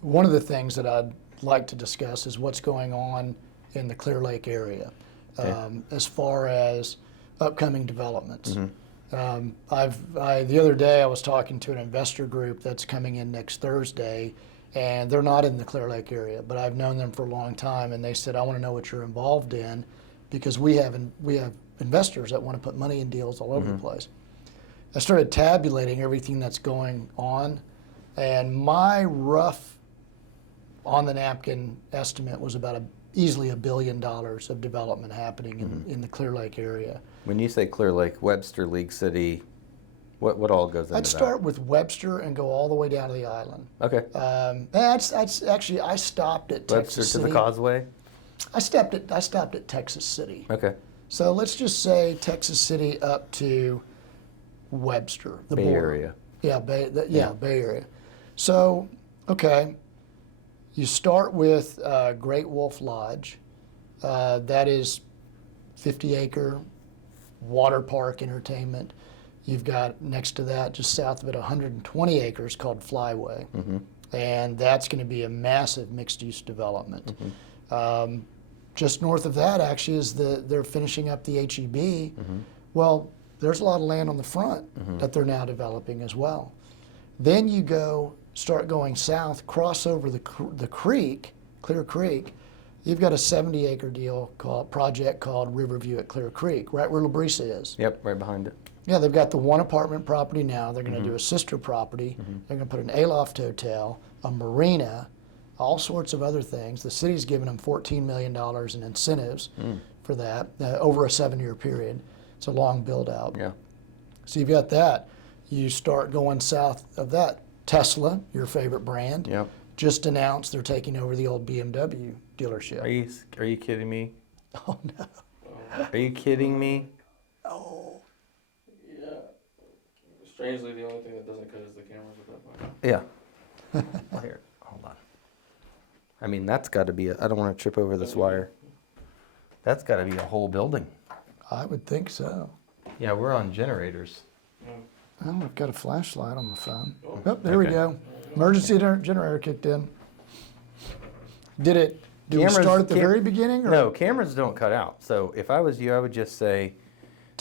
one of the things that I'd like to discuss is what's going on in the Clear Lake area as far as upcoming developments. The other day I was talking to an investor group that's coming in next Thursday, and they're not in the Clear Lake area, but I've known them for a long time, and they said, I want to know what you're involved in, because we have investors that want to put money in deals all over the place. I started tabulating everything that's going on, and my rough on the napkin estimate was about easily $1 billion of development happening in the Clear Lake area. When you say Clear Lake, Webster, League City, what all goes into that? I'd start with Webster and go all the way down to the island. Okay. Actually, I stopped at Webster Texas to City. the Causeway? I stopped at Texas City. Okay. So let's just say Texas City up to Webster, the Bay border. Area. Yeah, Bay Area. So, okay, you start with Great Wolf Lodge. That is 50-acre water park entertainment. You've got next to that, just south of it, 120 acres called Flyway. And that's going to be a massive mixed-use development. Just north of that, actually, is they're finishing up the HEB. Well, there's a lot of land on the front that they're now developing as well. Then you start going south, cross over the creek, Clear Creek. You've got a 70-acre project called Riverview at Clear Creek, right where La Brisa is. Yep, right behind it. Yeah, they've got the one apartment property now. They're going to do a sister property. They're going to put an Aloft hotel, a marina, all sorts of other things. The city's given them $14 million in incentives for that over a 7-year period. It's a long build out. Yeah. So you've got that. You start going south of that. Tesla, your favorite brand, Yep. just announced they're taking over the old BMW dealership. Are you kidding me? Oh no. Are you kidding me? Oh. Yeah. Strangely, the only thing that doesn't cut is the cameras at that point. Yeah. Well, here, hold on. I mean, that's got to be I don't want to trip over this wire. That's got to be a whole building. I would think so. Yeah, we're on generators. Oh, I've got a flashlight on my phone. Oh, there we go. Emergency generator kicked in. Do we start at the very beginning? Or? No, cameras don't cut out. So if I was you, I would just say,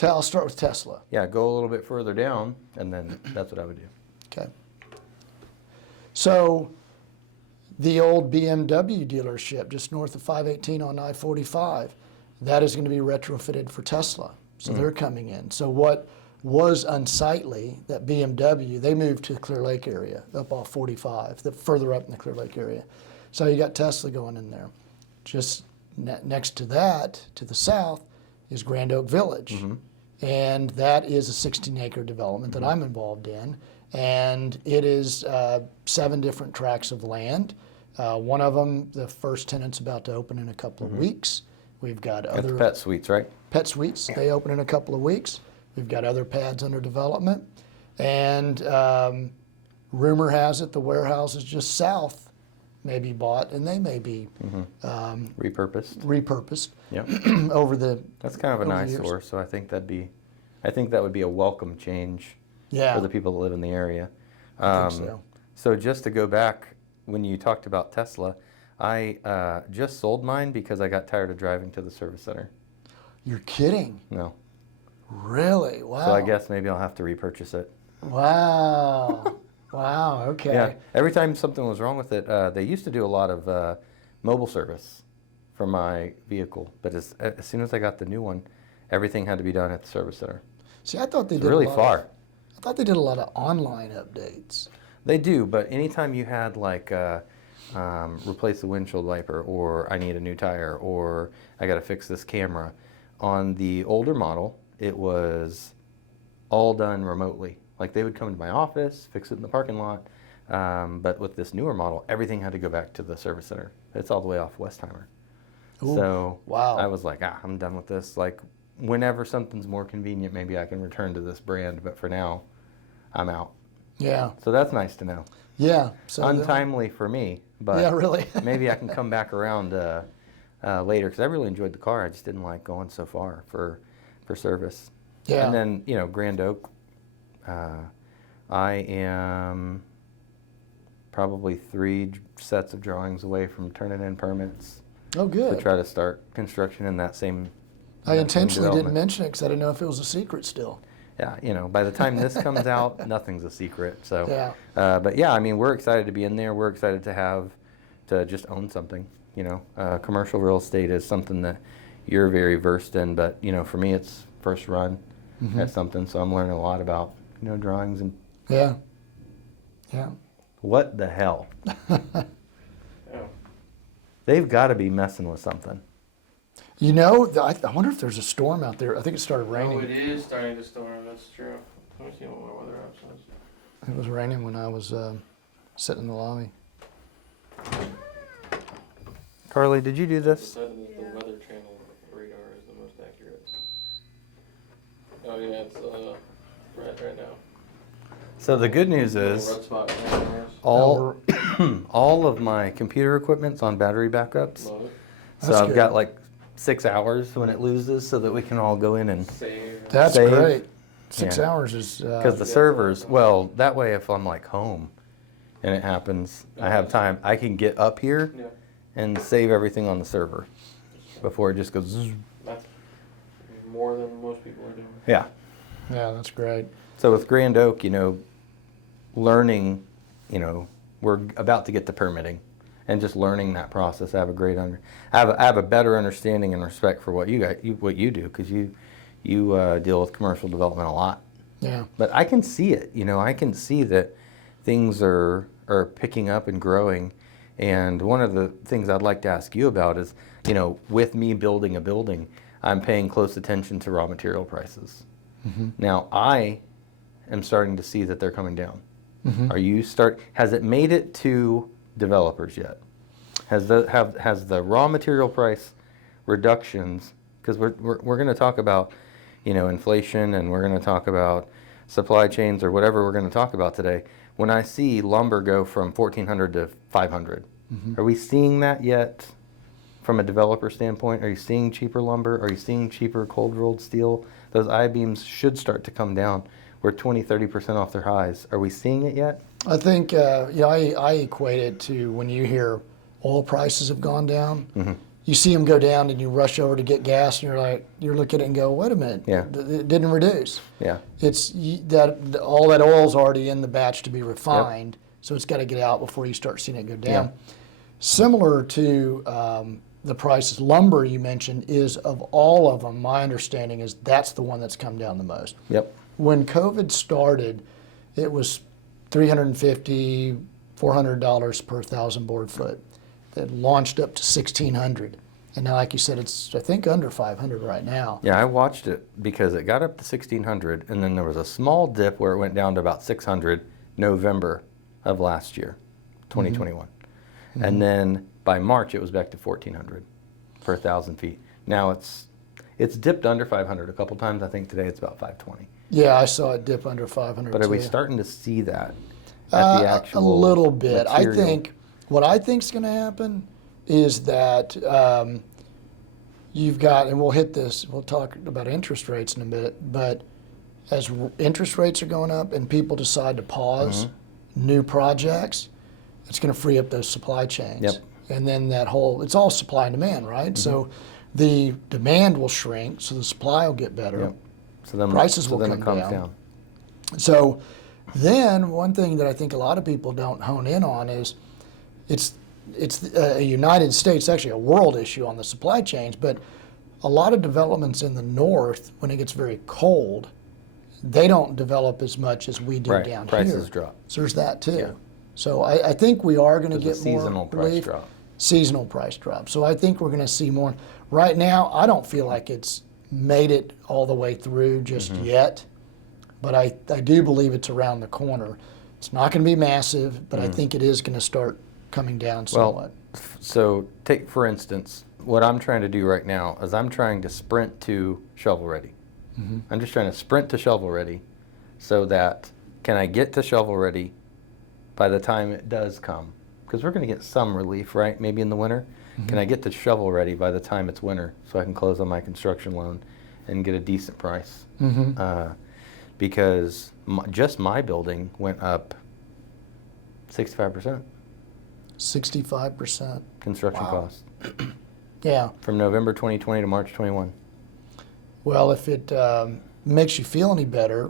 I'll start with Tesla. yeah, go a little bit further down, and then that's what I would do. Okay. So the old BMW dealership just north of 518 on I-45, that is going to be retrofitted for Tesla. So they're coming in. So what was unsightly, that BMW, they moved to the Clear Lake area, up off 45, further up in the Clear Lake area. So you got Tesla going in there. Just next to that, to the south, is Grand Oak Village. And that is a 16-acre development that I'm involved in. And it is 7 different tracts of land. One of them, the first tenant's about to open in a couple of weeks. We've got That's other Pet Suites, right? Pet Suites. They open in a couple of weeks. We've got other pads under development. And rumor has it the warehouse is just south may be bought, and they may be repurposed Yep. over the That's kind of an over the years. eyesore, so I think that would be a welcome change Yeah, for the people that live in the area. I think so. So just to go back, when you talked about Tesla, I just sold mine because I got tired of driving to the service center. You're kidding. No. Really? Wow. So I guess maybe I'll have to repurchase it. Wow. Wow, okay. Yeah. Every time something was wrong with it, they used to do a lot of mobile service for my vehicle. But as soon as I got the new one, everything had to be done at the service center. See, I thought they It's did really a lot far. I thought they did a lot of online updates. They do, but anytime you had like replace the windshield wiper, or I need a new tire, or I got to fix this camera, on the older model, it was all done remotely. Like they would come into my office, fix it in the parking lot. But with this newer model, everything had to go back to the service center. It's all the way off Westheimer. Ooh, So wow. I was like, I'm done with this. Like whenever something's more convenient, maybe I can return to this brand. But for now, I'm out. Yeah. So that's nice to know. Yeah. So Untimely for me, but yeah, really. maybe I can come back around later, because I really enjoyed the car. I just didn't like going so far for service. Yeah. And then, Grand Oak, I am probably 3 sets of drawings away from turning in permits Oh, to good. try to start construction in that same. I that same intentionally didn't development. mention it because I didn't know if it was a secret still. Yeah, by the time this comes out, nothing's a secret. So, Yeah. But yeah, I mean, we're excited to be in there. We're excited to just own something. Commercial real estate is something that you're very versed in, but for me, it's first run at something. So I'm learning a lot about drawings and Yeah. Yeah. what the hell. Yeah. They've got to be messing with something. I wonder if there's a storm out there. I think it started Oh, raining. it is starting to storm. That's true. Let me see what my weather app says. It was raining when I was sitting in the lobby. Carly, did you do It this? said that the Weather Channel radar is the most accurate. Oh yeah, it's right now. So the good news Little is red spot right there. all all of my computer equipment's on battery backups. Love it. So That's I've good. got like 6 hours when it loses so that we can all go in and, Save. That's Save. great. 6 Yeah. hours is. because the Yeah. servers, well, that way if I'm like home and it happens, I have time, I can get up here Yeah. and save everything on the server before it just goes, zzz. That's more than most people are doing. Yeah. Yeah, that's great. So with Grand Oak, learning, we're about to get to permitting and just learning that process. I have a great I have a better understanding and respect for what what you do, because you deal with commercial development a lot. Yeah. But I can see it. I can see that things are picking up and growing. And one of the things I'd like to ask you about is, with me building a building, I'm paying close attention to raw material prices. Now I am starting to see that they're coming down. Has it made it to developers yet? Has the raw material price reductions, because we're going to talk about inflation, and we're going to talk about supply chains, or whatever we're going to talk about today. When I see lumber go from 1,400 to 500, are we seeing that yet from a developer standpoint? Are you seeing cheaper lumber? Are you seeing cheaper cold rolled steel? Those I-beams should start to come down. We're 20-30% off their highs. Are we seeing it yet? I think, I equate it to when you hear oil prices have gone down. You see them go down and you rush over to get gas, and you're looking at it and go, wait a minute, Yeah. it didn't reduce. Yeah. It's that all that oil's already in the batch to be refined, so it's got to get out before you start seeing it go down. Yeah. Similar to the prices, lumber you mentioned is, of all of them, my understanding is that's the one that's come down the most. Yep. When COVID started, it was $350, $400 per 1,000 board foot. That launched up to 1,600, and now, like you said, it's I think under 500 right now. Yeah, I watched it because it got up to 1,600, and then there was a small dip where it went down to about 600 November of last year, 2021. And then by March, it was back to 1,400 per 1,000 feet. Now it's dipped under 500 a couple times. I think today it's about 520. Yeah, I saw it dip under 500. But are we too. starting to see that at the actual a little bit. material? I think what I think is going to happen is that you've got, and we'll hit this. We'll talk about interest rates in a bit. But as interest rates are going up and people decide to pause new projects, it's going to free up those supply chains. Yep. And then it's all supply and demand, right? So the demand will shrink, so the supply will get better. Yep. So then Prices so will then come it comes down. down. So then one thing that I think a lot of people don't hone in on is it's a United States, actually a world issue on the supply chains, but a lot of developments in the north, when it gets very cold, they don't develop as much as we do Right. down Prices here. drop. So there's that too. Yeah. So I think we are going to There's a get more seasonal price relief. drop. Seasonal price drop. So I think we're going to see more. Right now, I don't feel like it's made it all the way through just yet, but I do believe it's around the corner. It's not going to be massive, but I think it is going to start coming down somewhat. So take, for instance, what I'm trying to do right now is I'm trying to sprint to shovel ready. I'm just trying to sprint to shovel ready so that can I get to shovel ready by the time it does come? Because we're going to get some relief, right? Maybe in the winter. Can I get to shovel ready by the time it's winter so I can close on my construction loan and get a decent price? Because just my building went up 65% 65%. construction Wow. costs Yeah. from November 2020 to March 21. Well, if it makes you feel any better,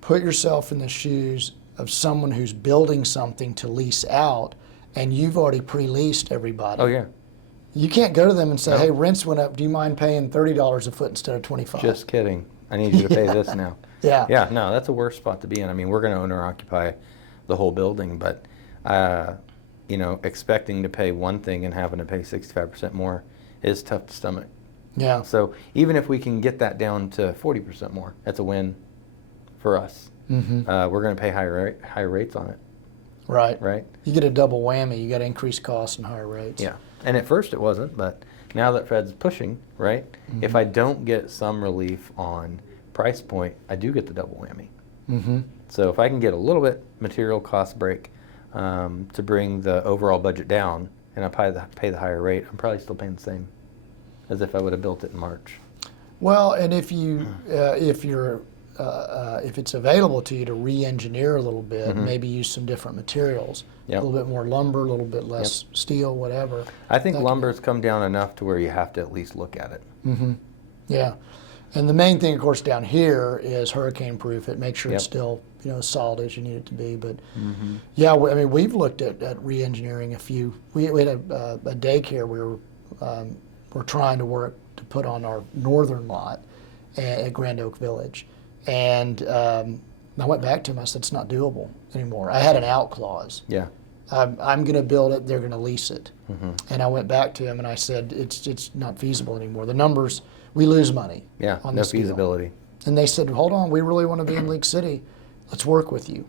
put yourself in the shoes of someone who's building something to lease out, and you've already pre-leased everybody. Oh yeah, You can't go to them and say, No. "Hey, rents went up. Do you mind paying $30 a foot instead of 25?" just kidding. I need you to pay this now. Yeah. Yeah, no, that's a worse spot to be in. I mean, we're going to own or occupy the whole building, but expecting to pay one thing and having to pay 65% more is tough to stomach. Yeah. So even if we can get that down to 40% more, that's a win for us. Mm-hmm. We're going to pay higher rates on it, Right. right? You get a double whammy. You got increased costs and higher rates. Yeah. And at first it wasn't, but now that Fed's pushing, right? Mm-hmm. If I don't get some relief on price point, I do get the double whammy. Mm-hmm. So if I can get a little bit material cost break to bring the overall budget down, and I pay the higher rate, I'm probably still paying the same as if I would have built it in March. Well, and if it's available to you to re-engineer a little bit, Mhm. maybe use some different materials, Yep. a little bit more lumber, a little bit less steel, whatever. I think That can- lumber's come down enough to where you have to at least look at it. Mm-hmm. Yeah, and the main thing, of course, down here is hurricane-proof it. Make sure Yep. it's still as solid as you need it to be. But Mm-hmm. yeah, I mean, we've looked at re-engineering a few. We had a daycare we're trying to work to put on our northern lot at Grand Oak Village, and I went back to him. I said it's not doable anymore. I had an out clause. Yeah. I'm going to build it. They're going to lease it. Mm-hmm. And I went back to him and I said it's not feasible anymore. The numbers, we lose money. Yeah. On No this deal. feasibility. And they said, hold on, we really want to be in League City. Let's work with you.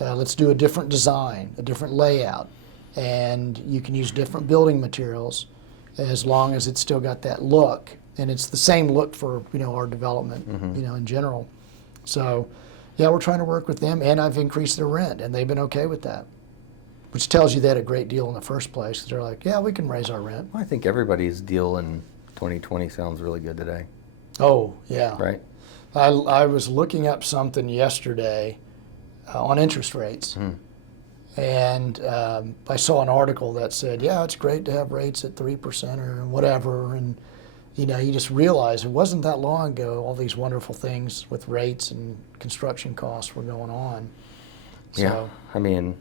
Let's do a different design, a different layout, and you can use different building materials as long as it's still got that look. And it's the same look for our development, Mhm. in general. So, yeah, we're trying to work with them, and I've increased their rent, and they've been okay with that, which tells you they had a great deal in the first place. 'Cause they're like, yeah, we can raise our rent. Well, I think everybody's deal in 2020 sounds really good today, Oh, yeah. right? I was looking up something yesterday on interest rates, Mm. and I saw an article that said, yeah, it's great to have rates at 3% or whatever, and you just realize it wasn't that long ago all these wonderful things with rates and construction costs were going on. So, Yeah. I mean,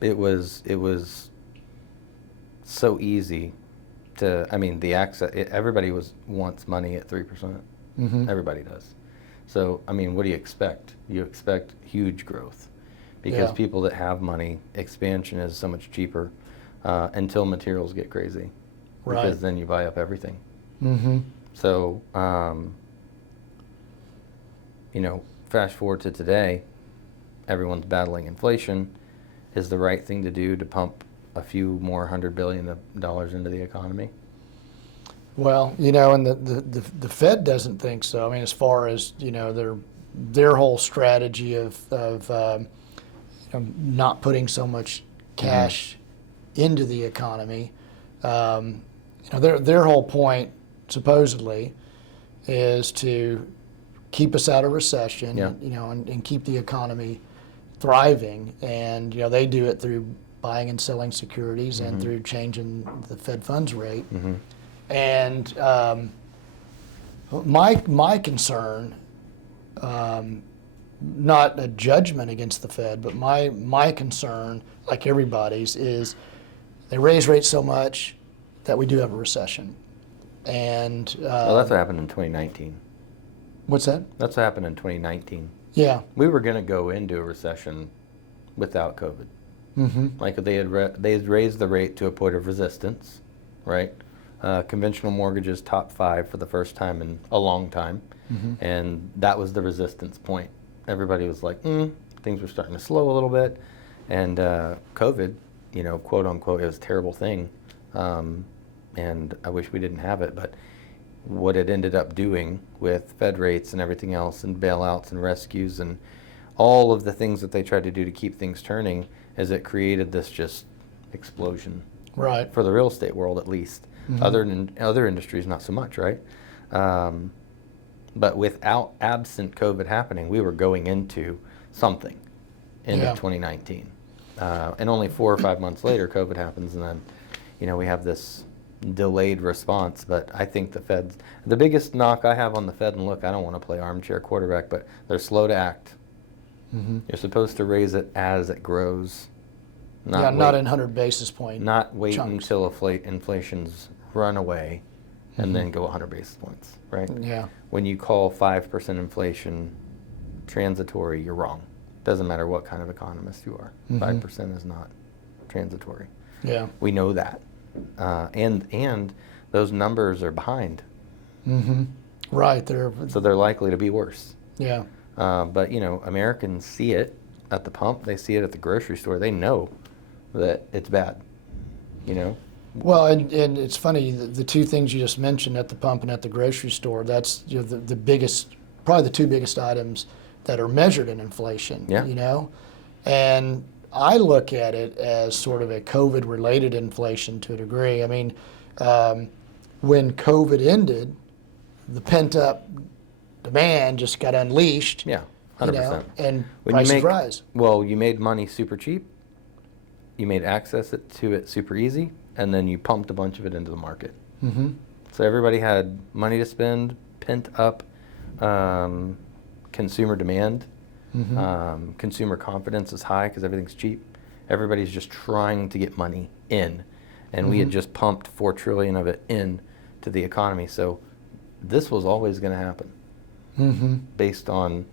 it was so easy to. I mean, the access. Everybody wants money at 3%. mhm. Everybody does. So, I mean, what do you expect? You expect huge growth because Yeah. people that have money, expansion is so much cheaper until materials get crazy. Right. Because then you buy up everything. Mm-hmm. So, fast forward to today, everyone's battling inflation. Is the right thing to do to pump a few more $100 billion into the economy? Well, and the Fed doesn't think so. I mean, as far as their whole strategy of not putting so much cash into the economy, their whole point supposedly is to keep us out of recession, Yeah. and keep the economy thriving, and they do it through buying and selling securities and through changing the Fed funds rate. Mm-hmm. And my concern, not a judgment against the Fed, but my concern, like everybody's, is they raise rates so much that we do have a recession. And Well, that's what happened in 2019. what's that? That's what happened in 2019. Yeah. We were going to go into a recession without COVID. Mm-hmm. Like they had raised the rate to a point of resistance, right? Conventional mortgages top 5 for the first time in a long time, and that was the resistance point. Everybody was like, things were starting to slow a little bit, and COVID, quote unquote, it was a terrible thing, and I wish we didn't have it, but what it ended up doing with Fed rates and everything else and bailouts and rescues and all of the things that they tried to do to keep things turning is it created this just explosion Right. for the real estate world, at least. Other industries, not so much, right? But absent COVID happening, we were going into something. end Yeah. of 2019. And only 4 or 5 months later, COVID happens, and then, we have this delayed response. But I think the biggest knock I have on the Fed, and look, I don't want to play armchair quarterback, but they're slow to act. Mm-hmm. You're supposed to raise it as it grows. Not in 100 basis point. Not wait chunks. until inflation's run away and then go 100 basis points, right? Yeah. When you call 5% inflation transitory, you're wrong. Doesn't matter what kind of economist you are. 5% is not transitory. Yeah. We know that. And those numbers are behind. Mm-hmm. Right. So they're likely to be worse. Yeah. But, Americans see it at the pump. They see it at the grocery store. They know that it's bad, Well, and it's funny, the two things you just mentioned at the pump and at the grocery store, that's the biggest, probably the two biggest items that are measured in inflation, Yeah. And I look at it as sort of a COVID-related inflation to a degree. I mean, when COVID ended, the pent-up demand just got unleashed. Yeah, 100%. And When prices rise. Well, you made money super cheap, you made access to it super easy, and then you pumped a bunch of it into the market. Mm-hmm. So everybody had money to spend, pent up consumer demand. Mm-hmm. Consumer confidence is high because everything's cheap. Everybody's just trying to get money in. And we had just pumped $4 trillion of it in to the economy. So this was always going to happen Mm-hmm. based on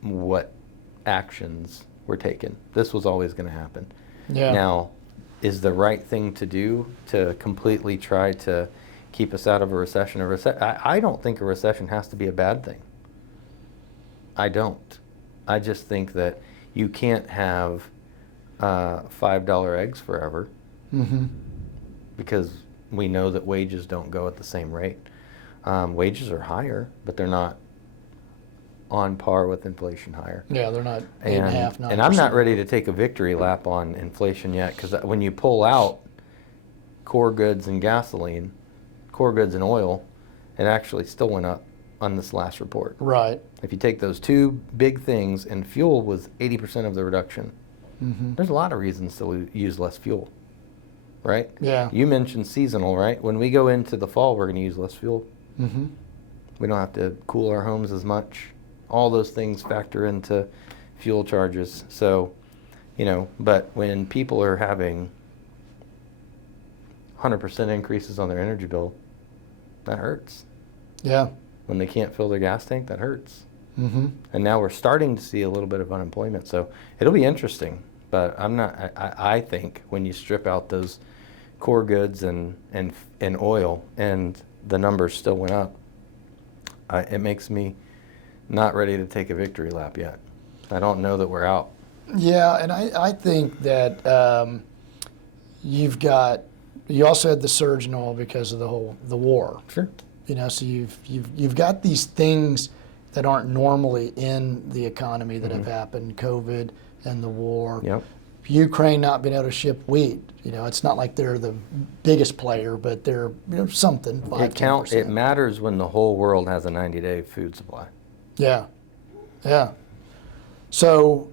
what actions were taken. This was always going to happen. Yeah. Now, is the right thing to do to completely try to keep us out of a recession? I don't think a recession has to be a bad thing. I don't. I just think that you can't have $5 eggs forever Mm-hmm. because we know that wages don't go at the same rate. Wages are higher, but they're not on par with inflation higher. Yeah, they're not 8.5%, 9%. And I'm not ready to take a victory lap on inflation yet, because when you pull out core goods and gasoline, core goods and oil, it actually still went up on this last report. Right. If you take those two big things, and fuel was 80% of the reduction, Mm-hmm. there's a lot of reasons to use less fuel, right? Yeah. You mentioned seasonal, right? When we go into the fall, we're going to use less fuel. Mm-hmm. We don't have to cool our homes as much. All those things factor into fuel charges. So, but when people are having 100% increases on their energy bill, that hurts. Yeah. When they can't fill their gas tank, that hurts. Mm-hmm. And now we're starting to see a little bit of unemployment. So it'll be interesting. But I think when you strip out those core goods and oil, and the numbers still went up, it makes me not ready to take a victory lap yet. I don't know that we're out. Yeah, and I think that you also had the surge in oil because of the war. Sure. So you've got these things that aren't normally in the economy that have happened, COVID and the war. Yep. Ukraine not being able to ship wheat. It's not like they're the biggest player, but they're something. 5-10%. It matters when the whole world has a 90-day food supply. Yeah, yeah. So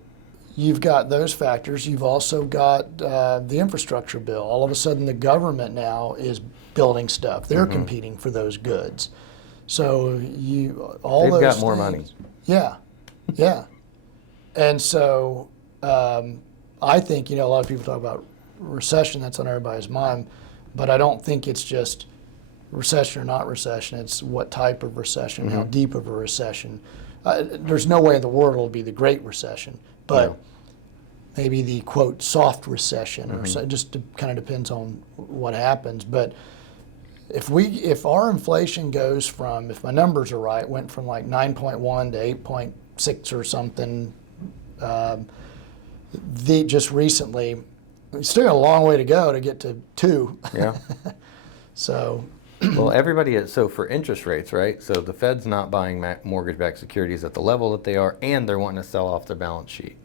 you've got those factors. You've also got the infrastructure bill. All of a sudden, the government now is building stuff. They're competing for those goods. So They've those got more things- money. Yeah, yeah. And so I think a lot of people talk about recession. That's on everybody's mind, but I don't think it's just recession or not recession. It's what type of recession, how deep of a recession. There's no way in the world it'll be the Great Recession, but No. maybe the quote soft recession, or so. It just kind of depends on what happens. But if our inflation goes from, if my numbers are right, went from like 9.1 to 8.6 or something, just recently, we still got a long way to go to get to 2. Yeah. So. Well, so for interest rates, right? So the Fed's not buying mortgage-backed securities at the level that they are, and they're wanting to sell off their balance sheet,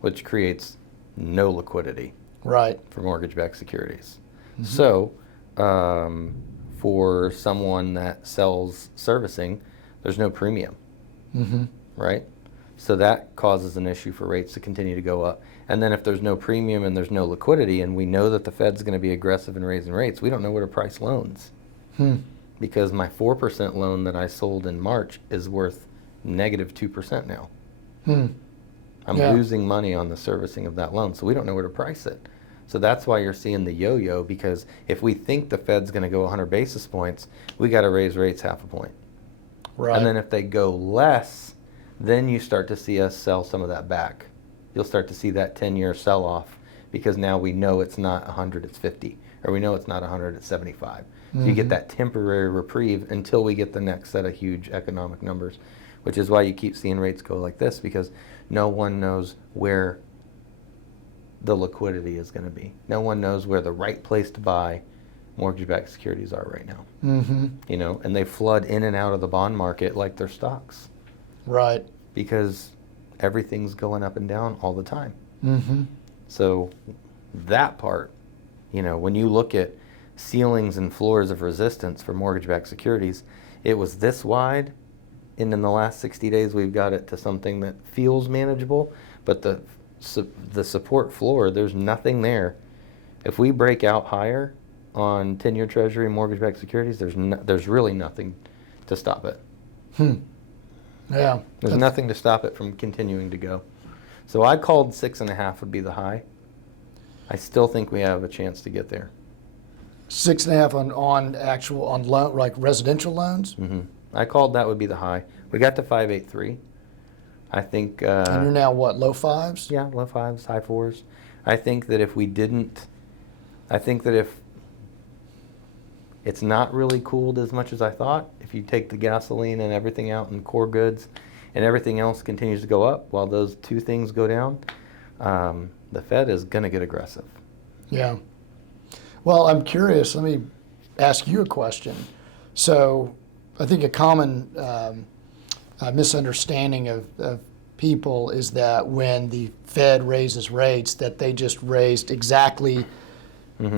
which creates no liquidity Right. for mortgage-backed securities. So for someone that sells servicing, there's no premium, right? So that causes an issue for rates to continue to go up. And then if there's no premium and there's no liquidity, and we know that the Fed's going to be aggressive in raising rates, we don't know where to price loans. Because my 4% loan that I sold in March is worth negative 2% now. I'm losing money on the servicing of that loan, so we don't know where to price it. So that's why you're seeing the yo-yo, because if we think the Fed's going to go 100 basis points, we got to raise rates half a point. Right. And then if they go less, then you start to see us sell some of that back. You'll start to see that 10-year sell-off, because now we know it's not 100, it's 50, or we know it's not 100, it's 75. So you get that temporary reprieve until we get the next set of huge economic numbers, which is why you keep seeing rates go like this, because no one knows where the liquidity is going to be. No one knows where the right place to buy mortgage-backed securities are right now. You know, and they flood in and out of the bond market like they're stocks. Right. Because everything's going up and down all the time. So that part, you know, when you look at ceilings and floors of resistance for mortgage-backed securities, it was this wide, and in the last 60 days we've got it to something that feels manageable, but the support floor, there's nothing there. If we break out higher on 10-year Treasury mortgage-backed securities, there's really nothing to stop it. Yeah. There's nothing to stop it from continuing to go. So I called 6.5 would be the high. I still think we have a chance to get there. 6.5 on loan, like residential loans. I called that would be the high. We got to 5.83. I think. And you're now what, low fives? Yeah, low fives, high fours. I think that if we didn't, I think that if it's not really cooled as much as I thought, if you take the gasoline and everything out and core goods, and everything else continues to go up while those two things go down, the Fed is going to get aggressive. Yeah. Well, I'm curious. Let me ask you a question. So I think a common misunderstanding of people is that when the Fed raises rates, that they just raised exactly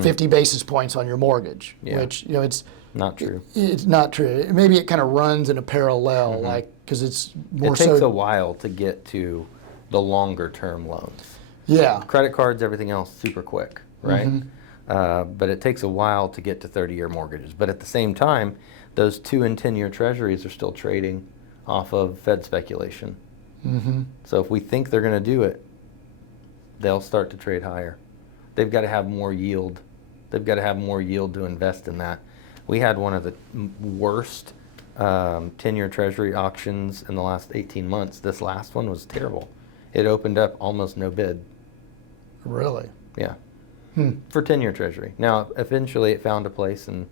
50 basis points on your mortgage, which, you know, it's not true. It's not true. Maybe it kind of runs in a parallel, like, because it's more so. It takes a while to get to the longer term loans. Yeah. Credit cards, everything else, super quick, right? But it takes a while to get to 30-year mortgages. But at the same time, those 2 and 10-year Treasuries are still trading off of Fed speculation. So if we think they're going to do it, they'll start to trade higher. They've got to have more yield. They've got to have more yield to invest in that. We had one of the worst 10-year Treasury auctions in the last 18 months. This last one was terrible. It opened up almost no bid. Really? Yeah. For 10-year Treasury. Now, eventually it found a place and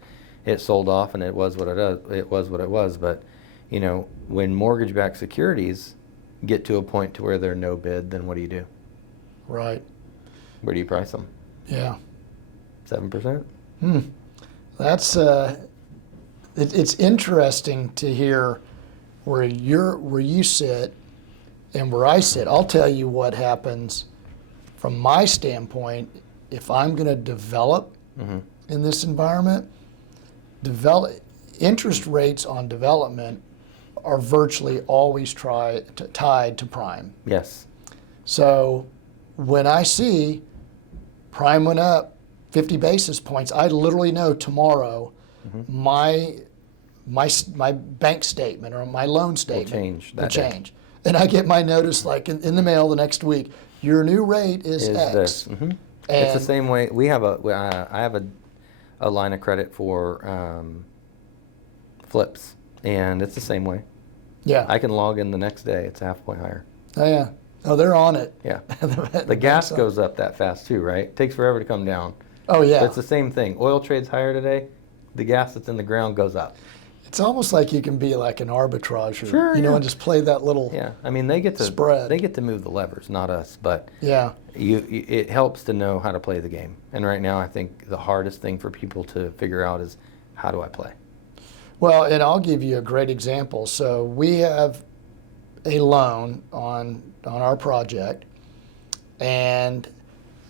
it sold off, and it was what it was. But, you know, when mortgage-backed securities get to a point to where they're no bid, then what do you do? Right. Where do you price them? Yeah. 7%? That's it's interesting to hear where you sit and where I sit. I'll tell you what happens from my standpoint. If I'm going to develop in this environment, interest rates on development are virtually always tied to prime. Yes. So when I see prime went up 50 basis points, I literally know tomorrow my bank statement or my loan statement will change. And I get my notice like in the mail the next week. Your new rate is X. This. It's the same way. We have I have a line of credit for flips, and it's the same way. Yeah. I can log in the next day. It's a half point higher. Oh yeah. Oh, they're on it. Yeah. The gas goes up that fast too, right? It takes forever to come down. Oh yeah. But it's the same thing. Oil trades higher today. The gas that's in the ground goes up. It's almost like you can be like an arbitrager, Sure, you know, and just play that little Yeah, I mean they get to spread. They get to move the levers, not us. But Yeah. it helps to know how to play the game. And right now, I think the hardest thing for people to figure out is how do I play. Well, and I'll give you a great example. So we have a loan on our project, and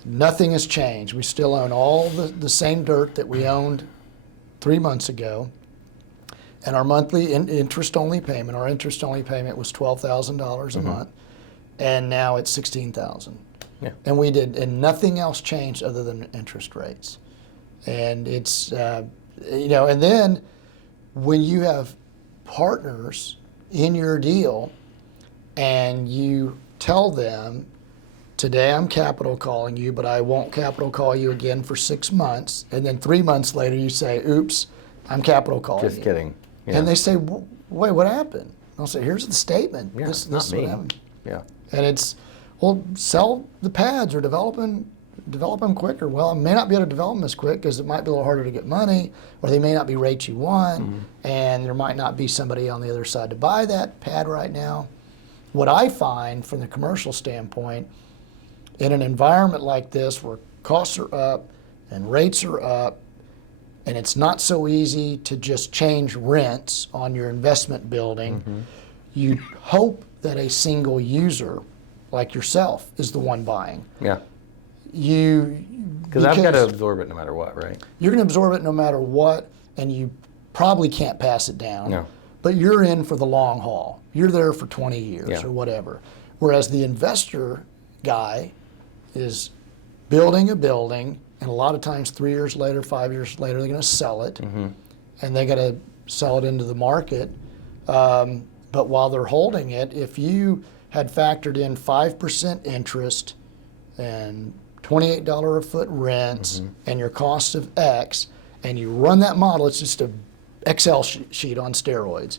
nothing has changed. We still own all the same dirt that we owned 3 months ago. And our monthly interest-only payment, was $12,000 a month. and now it's 16,000. Yeah. And nothing else changed other than interest rates. And it's, and then when you have partners in your deal and you tell them, today I'm capital calling you, but I won't capital call you again for 6 months. And then 3 months later you say, oops, I'm capital calling Just you. kidding. Yeah. And they say, wait, what happened? I'll say, here's the statement. Yeah, This not is me. what happened. Yeah. And it's, well, sell the pads or develop them quicker. Well, I may not be able to develop them as quick because it might be a little harder to get money, or they may not be rates you want, and there might not be somebody on the other side to buy that pad right now. What I find from the commercial standpoint, in an environment like this where costs are up and rates are up, and it's not so easy to just change rents on your investment building, you hope that a single user like yourself is the one buying. Yeah. Because I've got to absorb it no matter what, right? you're going to absorb it no matter what, and you probably can't pass it down. No. But you're in for the long haul. You're there for 20 years Yeah. or whatever. Whereas the investor guy is building a building, and a lot of times 3 years later, 5 years later, they're going to sell it, and they got to sell it into the market. But while they're holding it, if you had factored in 5% interest and $28 a foot rents and your cost of X, and you run that model, it's just a Excel sheet on steroids.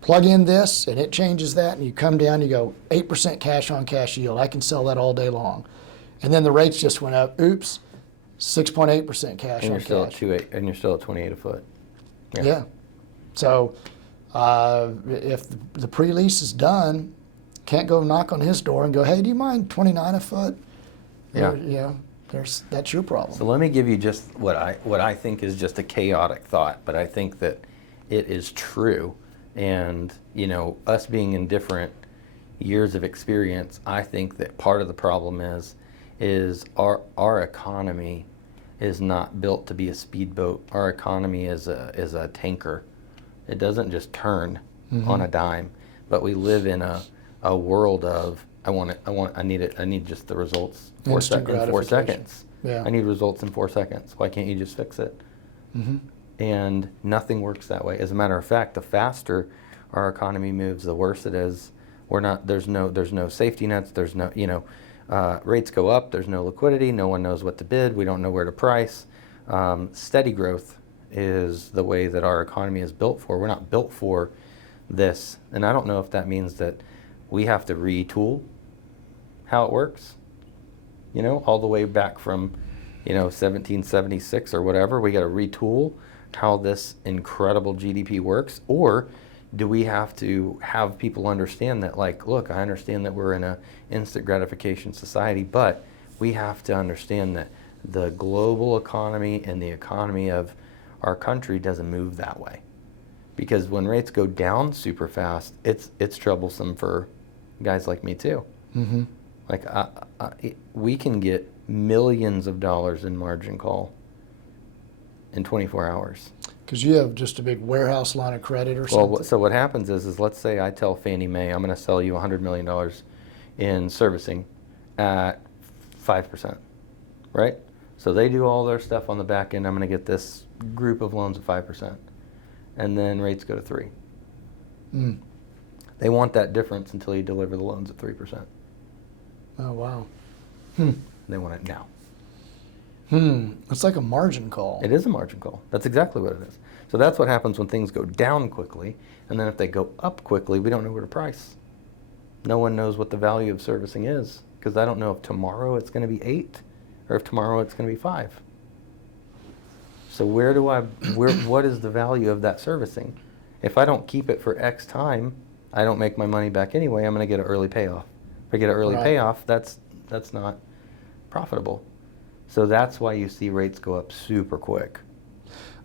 Plug in this, and it changes that, and you come down, you go 8% cash on cash yield. I can sell that all day long. And then the rates just went up. Oops, 6.8% cash And on you're still cash. at 2.8, and you're still at 28 a foot. Yeah. So if the pre-lease is done, can't go knock on his door and go, hey, do you mind 29 a foot? Yeah. That's your problem. So let me give you just what I think is just a chaotic thought, but I think that it is true. And us being in different years of experience, I think that part of the problem is our economy is not built to be a speedboat. Our economy is a tanker. It doesn't just turn on a dime, but we live in a world of I need just the results in 4 seconds. Yeah. I need results in 4 seconds. Why can't you just fix it? And nothing works that way. As a matter of fact, the faster our economy moves, the worse it is. There's no safety nets. There's no, rates go up. There's no liquidity. No one knows what to bid. We don't know where to price. Steady growth is the way that our economy is built for. We're not built for this. And I don't know if that means that we have to retool how it works, all the way back from, 1776 or whatever. We got to retool how this incredible GDP works. Or do we have to have people understand that, like, look, I understand that we're in an instant gratification society, but we have to understand that the global economy and the economy of our country doesn't move that way. Because when rates go down super fast, it's troublesome for guys like me too. Like we can get millions of dollars in margin call in 24 hours. Because you have just a big warehouse line of credit or something. Well, so what happens is let's say I tell Fannie Mae I'm going to sell you $100 million in servicing at 5%, right? So they do all their stuff on the back end. I'm going to get this group of loans at 5%, and then rates go to 3%. They want that difference until you deliver the loans at 3%. Oh, wow. They want it now. It's like a margin call. It is a margin call. That's exactly what it is. So that's what happens when things go down quickly, and then if they go up quickly, we don't know where to price. No one knows what the value of servicing is, because I don't know if tomorrow it's going to be 8 or if tomorrow it's going to be 5. So what is the value of that servicing? If I don't keep it for X time, I don't make my money back anyway. I'm going to get an early payoff. If I get an early payoff, that's not profitable. So that's why you see rates go up super quick.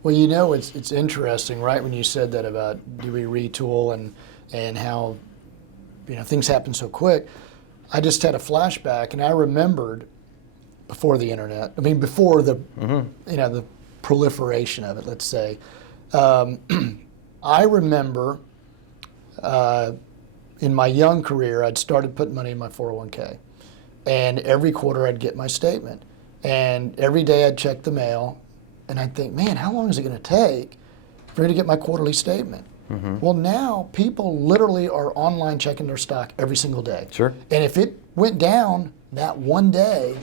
Well, it's interesting, right? When you said that about do we retool and how things happen so quick. I just had a flashback, and I remembered before the internet. I mean, before the the proliferation of it. Let's say, I remember in my young career, I'd started putting money in my 401k. And every quarter I'd get my statement. And every day I'd check the mail and I'd think, man, how long is it going to take for me to get my quarterly statement? Well, now people literally are online checking their stock every single day. Sure. And if it went down that one day,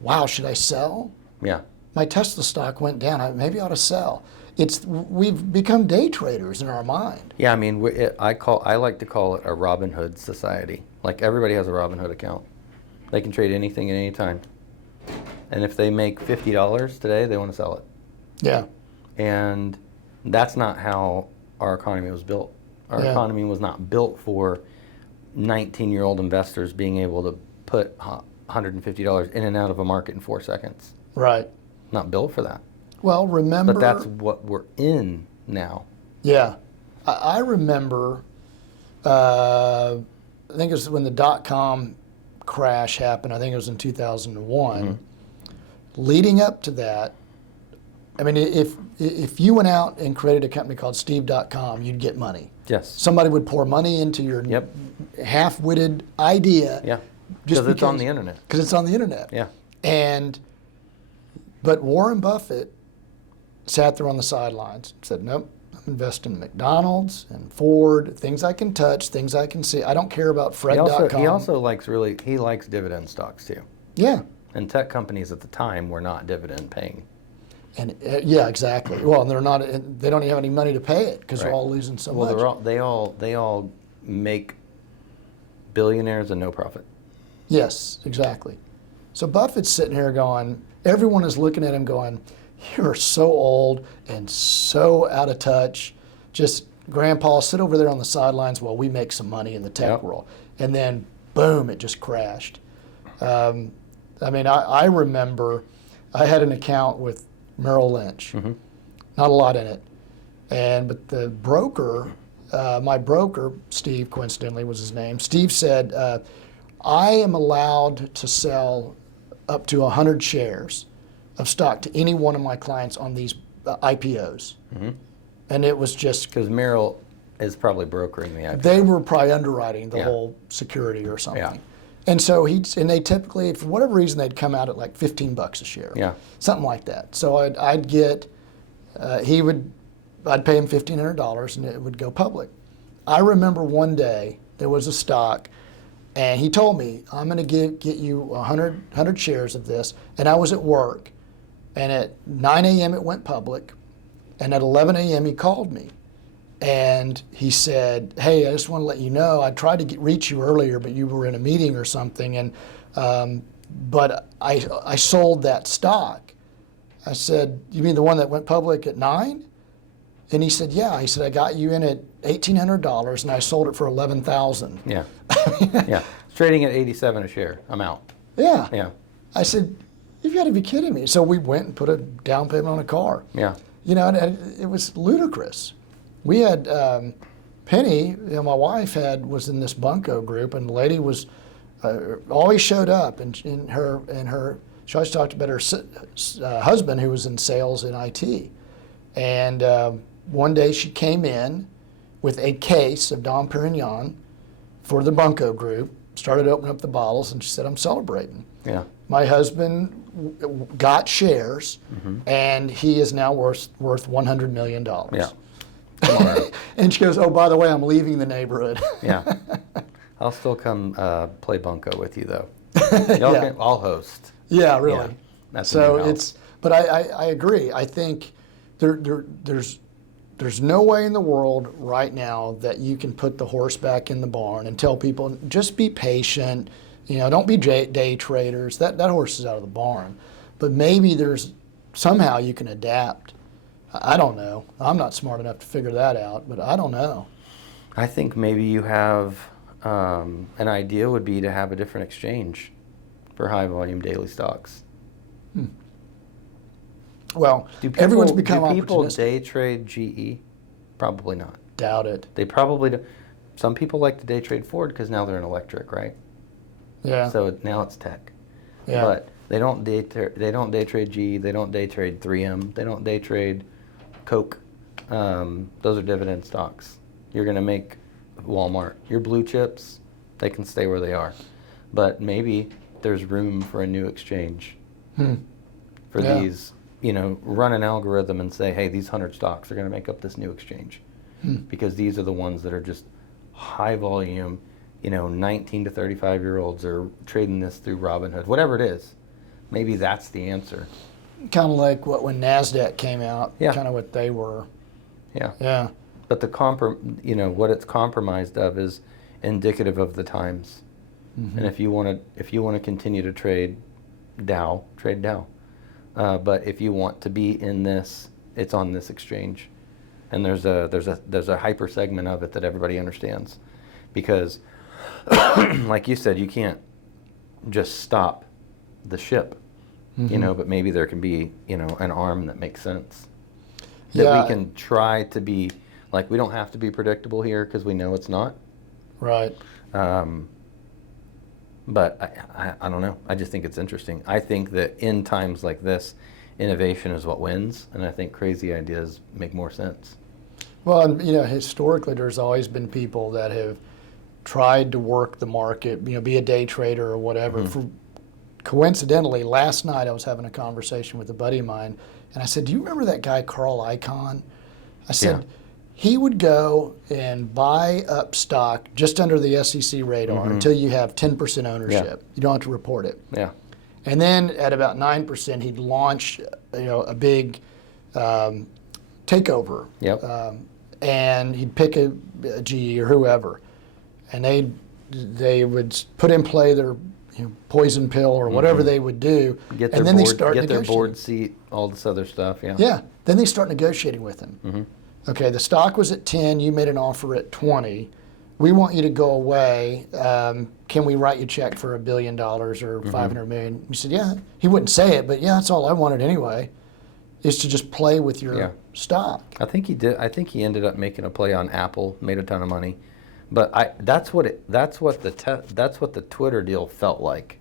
wow, should I sell? Yeah. My Tesla stock went down. Maybe I ought to sell. We've become day traders in our mind. Yeah, I mean, I like to call it a Robin Hood society. Like everybody has a Robin Hood account. They can trade anything at any time. And if they make $50 today, they want to sell it. Yeah. And that's not how our economy was built. Our Yeah. economy was not built for 19-year-old investors being able to put $150 in and out of a market in 4 seconds. Right. Not built for that. Well, remember. But that's what we're in now. Yeah. I remember, I think it was when the dot-com crash happened. I think it was in 2001. Leading up to that, I mean, if you went out and created a company called Steve.com, you'd get money. Yes. Somebody would pour money into your Yep. half-witted idea. Yeah. Just Because it's on the internet. Because it's on the internet. Yeah. But Warren Buffett sat there on the sidelines, said, nope, I'm investing in McDonald's and Ford, things I can touch, things I can see. I don't care about Fred.com. He also likes dividend stocks too. Yeah. And tech companies at the time were not dividend paying. And yeah, exactly. Well, and they don't even have any money to pay it because they're Right. all losing so much. Well, they all make billionaires and no profit. Yes, exactly. So Buffett's sitting here going, everyone is looking at him going, you're so old and so out of touch. Just, Grandpa, sit over there on the sidelines while we make some money in the tech Yep. world. And then, boom, it just crashed. I mean, I remember I had an account with Merrill Lynch. Not a lot in it. But the broker, my broker, Steve, coincidentally was his name, Steve said, I am allowed to sell up to 100 shares of stock to any one of my clients on these IPOs. And it was just, Because Merrill is probably brokering the IPO. they were probably underwriting the Yeah. whole security or something. Yeah. And so they typically, for whatever reason, they'd come out at like $15 a share. Yeah. Something like that. So I'd get, I'd pay him $1,500 and it would go public. I remember one day there was a stock and he told me, I'm going to get you 100 shares of this. And I was at work and at 9 a.m. it went public. And at 11 a.m. he called me. And he said, hey, I just want to let you know, I tried to reach you earlier, but you were in a meeting or something, and but I sold that stock. I said, you mean the one that went public at 9? And he said, yeah. He said, I got you in at $1,800, and I sold it for $11,000. Yeah. Yeah. It's trading at 87 a share. I'm out. Yeah. Yeah. I said, you've got to be kidding me. So we went and put a down payment on a car. Yeah. You know, and it was ludicrous. We had Penny, my wife was in this bunco group, and the lady was always showed up, and she always talked about her husband who was in sales in IT. And one day she came in with a case of Dom Perignon for the bunco group, started opening up the bottles, and she said, I'm celebrating. Yeah. My husband got shares, and he is now worth $100 million. Yeah. Tomorrow. And she goes, oh, by the way, I'm leaving the neighborhood. Yeah. I'll still come play bunco with you, though. Yeah. I'll host. Yeah, really. Yeah. That's So a new house. but I agree. I think there's no way in the world right now that you can put the horse back in the barn and tell people, just be patient. You know, don't be day traders. That horse is out of the barn. But maybe there's somehow you can adapt. I don't know. I'm not smart enough to figure that out, but I don't know. I think maybe you have an idea would be to have a different exchange for high volume daily stocks. Well, everyone's become do people opportunistic. day trade GE? Probably not. Doubt it. They probably do. Some people like to day trade Ford because now they're in electric, right? Yeah. So now it's tech. Yeah. But they don't day trade GE. They don't day trade 3M. They don't day trade Coke. Those are dividend stocks. You're going to make Walmart. Your blue chips, they can stay where they are. But maybe there's room for a new exchange for Yeah. these, run an algorithm and say, hey, these 100 stocks are going to make up this new exchange. Because these are the ones that are just high volume, 19 to 35-year-olds are trading this through Robinhood, whatever it is. Maybe that's the answer. Kind of like when NASDAQ came out, Yeah. kind of what they were. Yeah. Yeah. But what it's compromised of is indicative of the times. And if you want to continue to trade Dow, trade Dow. But if you want to be in this, it's on this exchange. And there's a hyper segment of it that everybody understands, because like you said, you can't just stop the ship, but maybe there can be, an arm that makes sense. That Yeah. we can try to be, like, we don't have to be predictable here because we know it's not. Right. But I don't know. I just think it's interesting. I think that in times like this, innovation is what wins, and I think crazy ideas make more sense. Well, and, historically, there's always been people that have tried to work the market, be a day trader or whatever. Coincidentally, last night I was having a conversation with a buddy of mine, and I said, "Do you remember that guy Carl Icahn?" I said, he would go and buy up stock just under the SEC radar until you have 10% ownership. You don't have to report it. Yeah. And then at about 9%, he'd launch, a big takeover. Yep. And he'd pick a GE or whoever, and they would put in play their poison pill or whatever they would do, Get their and then board, they start get their negotiating. board seat, all this other stuff. Yeah. Yeah. Then they start negotiating with him. Okay, the stock was at 10. You made an offer at 20. We want you to go away. Can we write you a check for $1 billion or $500 million? He said, yeah. He wouldn't say it, but yeah, that's all I wanted anyway, is to just play with your stock. I think he did. I think he ended up making a play on Apple, made a ton of money. But that's what the Twitter deal felt like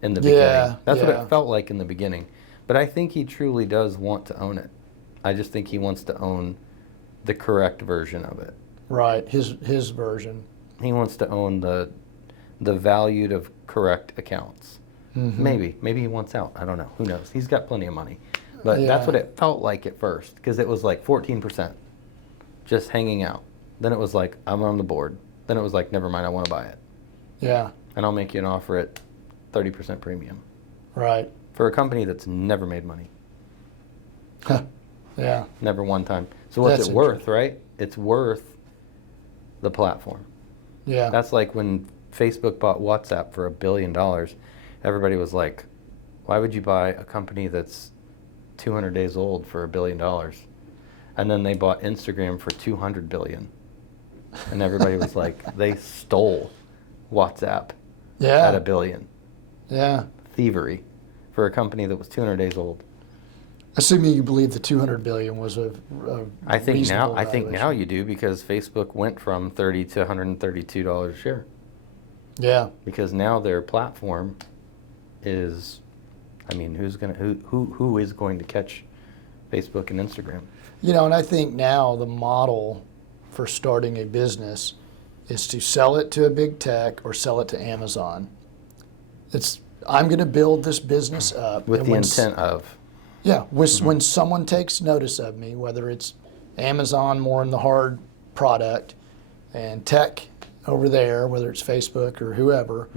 in the beginning. That's what it felt like in the beginning. But I think he truly does want to own it. I just think he wants to own the correct version of it. Right, his version. He wants to own the valued of correct accounts. Maybe he wants out. I don't know. Who knows? He's got plenty of money. But that's what it felt like at first, because it was like 14%, just hanging out. Then it was like, I'm on the board. Then it was like, never mind, I want to buy it. Yeah. And I'll make you an offer at 30% premium. Right. For a company that's never made money. Yeah. Never one time. So what's That's it worth, right? It's worth the platform. Yeah. That's like when Facebook bought WhatsApp for $1 billion. Everybody was like, why would you buy a company that's 200 days old for $1 billion? And then they bought Instagram for 200 billion. And everybody was like, they stole WhatsApp at $1 billion. Yeah. Thievery for a company that was 200 days old. Assuming you believe the 200 billion was a I think reasonable now valuation. you do, because Facebook went from $30 to $132 a share. Yeah. Because now their platform is, who is going to catch Facebook and Instagram? And I think now the model for starting a business is to sell it to a big tech or sell it to Amazon. I'm going to build this business up. With and the when intent of. Yeah, when someone takes notice of me, whether it's Amazon more in the hard product and tech over there, whether it's Facebook or whoever,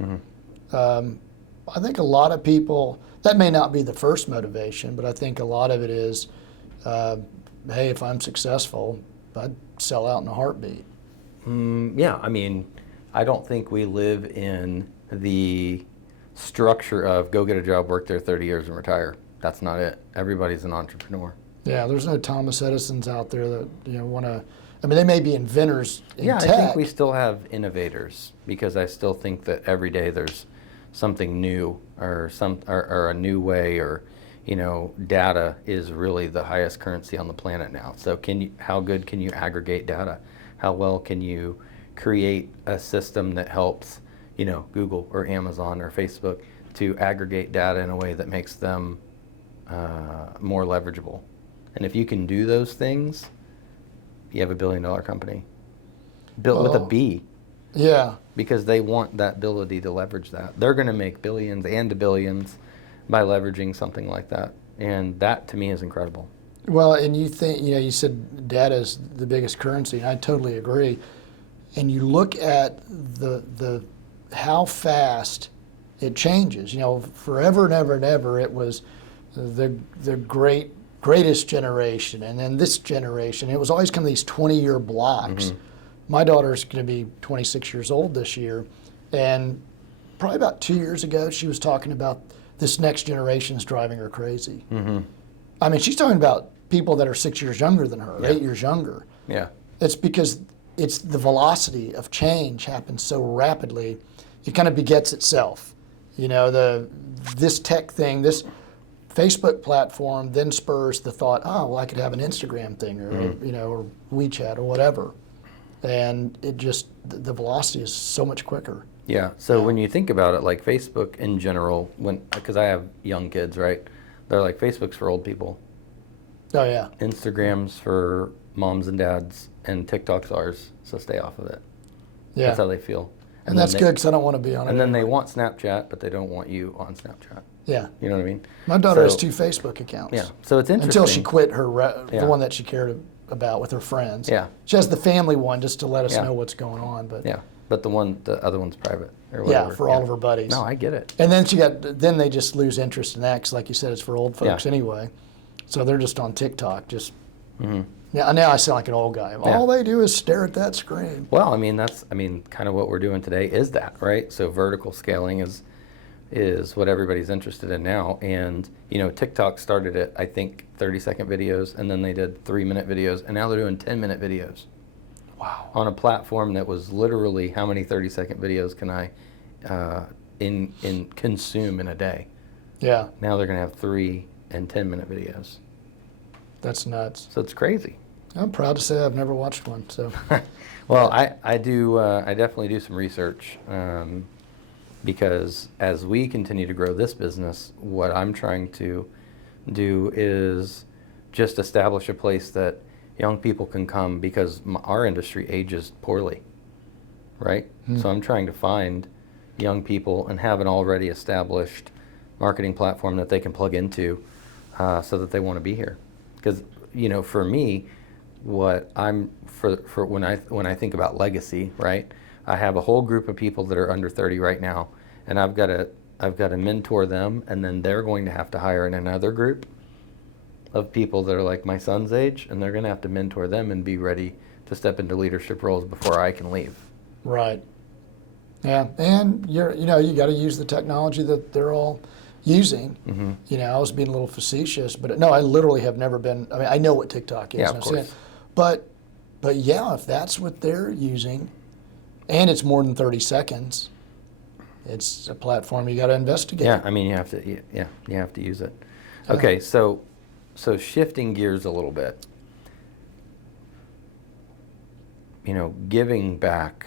I think a lot of people, that may not be the first motivation, but I think a lot of it is, hey, if I'm successful, I'd sell out in a heartbeat. Yeah, I don't think we live in the structure of go get a job, work there 30 years and retire. That's not it. Everybody's an entrepreneur. Yeah, there's no Thomas Edisons out there that want to. They may be inventors in tech. I think we still have innovators, because I still think that every day there's something new or a new way, or data is really the highest currency on the planet now. So how good can you aggregate data? How well can you create a system that helps Google or Amazon or Facebook to aggregate data in a way that makes them more leverageable? And if you can do those things, you have $1 billion company. built with a Oh. B, Yeah. because they want that ability to leverage that. They're going to make billions and billions by leveraging something like that. And that to me is incredible. Well, and you think, you said data is the biggest currency, and I totally agree. And you look at the how fast it changes. Forever and ever and ever, it was the greatest generation, and then this generation. It was always kind of these 20-year blocks. My daughter's going to be 26 years old this year, and probably about 2 years ago, she was talking about this next generation is driving her crazy. I mean, she's talking about people that are 6 years younger than her, 8 years younger. Yeah. It's because it's the velocity of change happens so rapidly, it kind of begets itself. This tech thing, this Facebook platform then spurs the thought, oh, well, I could have an Instagram thing, or or WeChat or whatever, and it just the velocity is so much quicker. Yeah. So when you think about it, like Facebook in general, because I have young kids, right? They're like, Facebook's for old people. Oh yeah. Instagram's for moms and dads, and TikTok's ours, so stay off of it. Yeah. That's how they feel. And that's good because I don't want to be on it. And then they anyway. want Snapchat, but they don't want you on Snapchat. Yeah. You know what I mean? My daughter has So- 2 Facebook accounts. Yeah. So it's interesting. Until she quit her Yeah. the one that she cared about with her friends. Yeah. She has the family one just to let us Yeah. know what's going on. But Yeah. But the other one's private or yeah, whatever. for all of her buddies. No, I get it. And then they just lose interest in that because, like you said, it's for old folks Yeah. anyway. So they're just on TikTok. Just Mhm. yeah. Now I sound like an old guy. Yeah. All they do is stare at that screen. Well, I mean, kind of what we're doing today is that, right? So vertical scaling is what everybody's interested in now. And, TikTok started at, I think, 30-second videos, and then they did 3-minute videos, and now they're doing 10-minute videos. Wow. On a platform that was literally, how many 30-second videos can I consume in a day? Yeah, Now they're going to have 3 and 10-minute videos. that's nuts. So it's crazy. I'm proud to say I've never watched one. So Well, I do. I definitely do some research, because as we continue to grow this business, what I'm trying to do is just establish a place that young people can come, because our industry ages poorly, right? So I'm trying to find young people and have an already established marketing platform that they can plug into, so that they want to be here. Because for me, what I'm for when I think about legacy, right? I have a whole group of people that are under 30 right now, and I've got to mentor them, and then they're going to have to hire in another group of people that are like my son's age, and they're going to have to mentor them and be ready to step into leadership roles before I can leave. right. Yeah, and you got to use the technology that they're all using. I was being a little facetious, but no, I literally have never been. I mean, I know what TikTok is. Yeah, and of I've seen course. it. But yeah, if that's what they're using, and it's more than 30 seconds, it's a platform you got to investigate. Yeah, I mean you have to use it. Okay, so shifting gears a little bit. Giving back,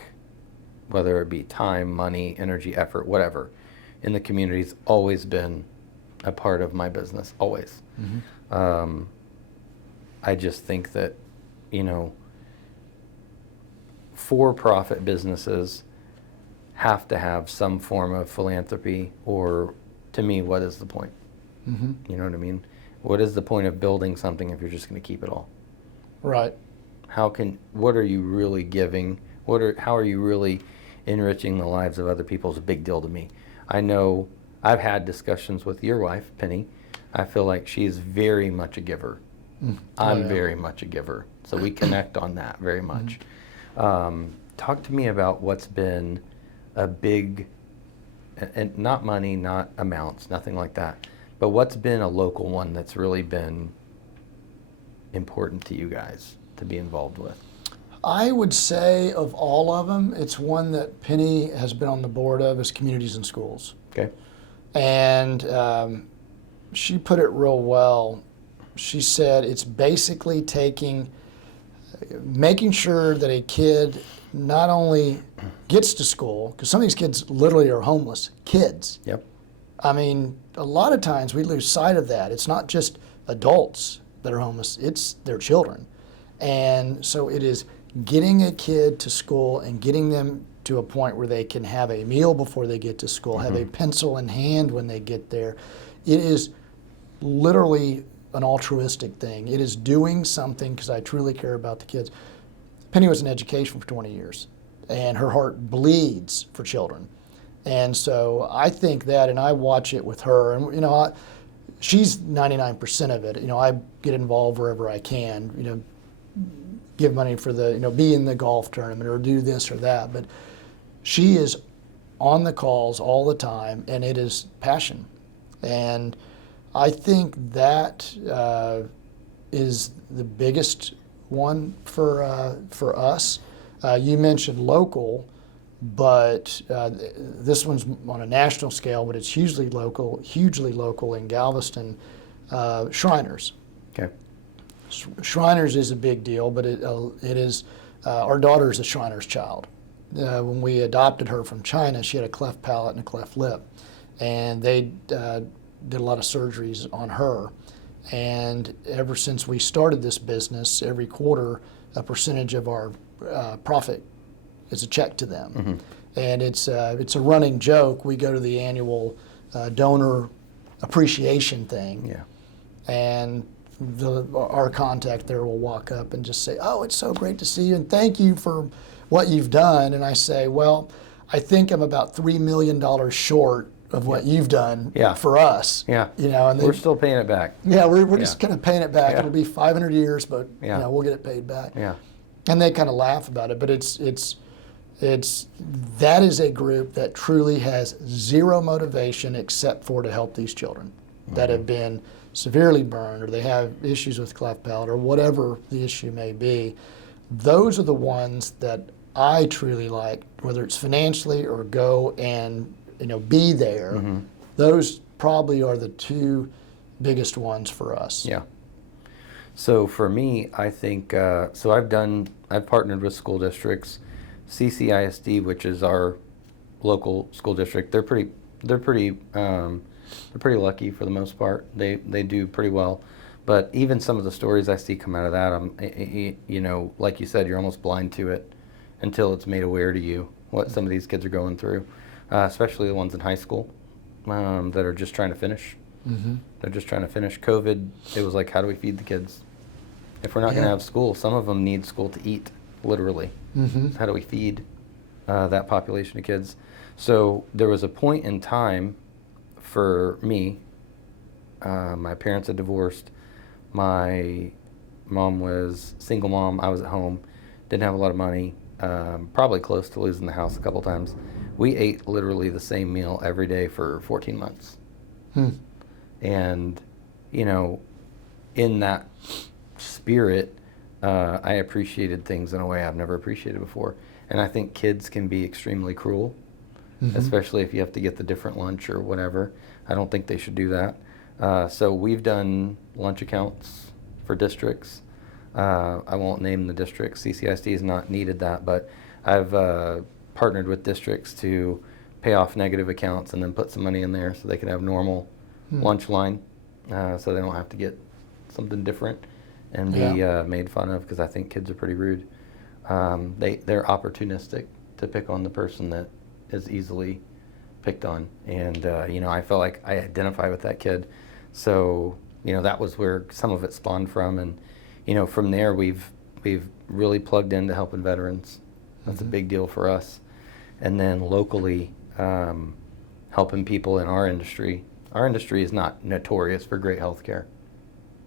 whether it be time, money, energy, effort, whatever, in the community's always been a part of my business, always. I just think that, for-profit businesses have to have some form of philanthropy, or, to me, what is the point? You know what I mean? What is the point of building something if you're just going to keep it all? Right. What are you really giving? How are you really enriching the lives of other people is a big deal to me. I know I've had discussions with your wife, Penny. I feel like she's very much a giver. I'm very much a giver. So we connect on that very much. Talk to me about what's been a big, and not money, not amounts, nothing like that, but what's been a local one that's really been important to you guys to be involved with? I would say of all of them, it's one that Penny has been on the board of, is communities and schools. Okay. And she put it real well. She said it's basically making sure that a kid not only gets to school, because some of these kids literally are homeless kids. Yep. I mean, a lot of times we lose sight of that. It's not just adults that are homeless, it's their children. And so it is getting a kid to school and getting them to a point where they can have a meal before they get to school, have a pencil in hand when they get there, it is literally an altruistic thing. It is doing something because I truly care about the kids. Penny was in education for 20 years, and her heart bleeds for children. And so I think that, and I watch it with her, and she's 99% of it. I get involved wherever I can, give money for be in the golf tournament or do this or that. But she is on the calls all the time, and it is passion. And I think that is the biggest one for us. You mentioned local, but this one's on a national scale, but it's hugely local in Galveston. Shriners. Okay. Shriners is a big deal, but it is our daughter is a Shriners child. When we adopted her from China, she had a cleft palate and a cleft lip, and they did a lot of surgeries on her. And ever since we started this business, every quarter, a percentage of our profit is a check to them. Mm-hmm. And it's a running joke. We go to the annual donor appreciation thing, Yeah. and our contact there will walk up and just say, "Oh, it's so great to see you, and thank you for what you've done." And I say, "Well, I think I'm about $3 million short of what you've done Yeah. for us." Yeah. And We're still paying it back. yeah, we're Yeah. just kind of paying it back. Yeah. It'll be 500 years, but Yeah. we'll get it paid back. Yeah. And they kind of laugh about it, but it's that is a group that truly has zero motivation except for to help these children that have been severely burned, or they have issues with cleft palate, or whatever the issue may be. Those are the ones that I truly like, whether it's financially or go and be there. Mm-hmm. Those probably are the two biggest ones for us. Yeah. So for me, I think I've partnered with school districts, CCISD, which is our local school district. They're pretty lucky for the most part. They do pretty well. But even some of the stories I see come out of that, like you said, you're almost blind to it until it's made aware to you what some of these kids are going through, especially the ones in high school that are just trying to finish. Mm-hmm. They're just trying to finish. COVID, it was like, how do we feed the kids? If we're not going to have school, some of them need school to eat, literally. Mm-hmm. How do we feed that population of kids? So there was a point in time for me, my parents had divorced. My mom was single mom. I was at home, didn't have a lot of money, probably close to losing the house a couple times. We ate literally the same meal every day for 14 months. And, in that spirit, I appreciated things in a way I've never appreciated before. And I think kids can be extremely cruel, especially if you have to get the different lunch or whatever. I don't think they should do that. So we've done lunch accounts for districts. I won't name the districts. CCISD has not needed that, but I've partnered with districts to pay off negative accounts and then put some money in there so they can have normal lunch line, so they don't have to get something different and be made fun of, because I think kids are pretty rude. They're opportunistic to pick on the person that is easily picked on, and I felt like I identify with that kid, so that was where some of it spawned from, and from there we've really plugged into helping veterans. That's a big deal for us, and then locally helping people in our industry. Our industry is not notorious for great health care.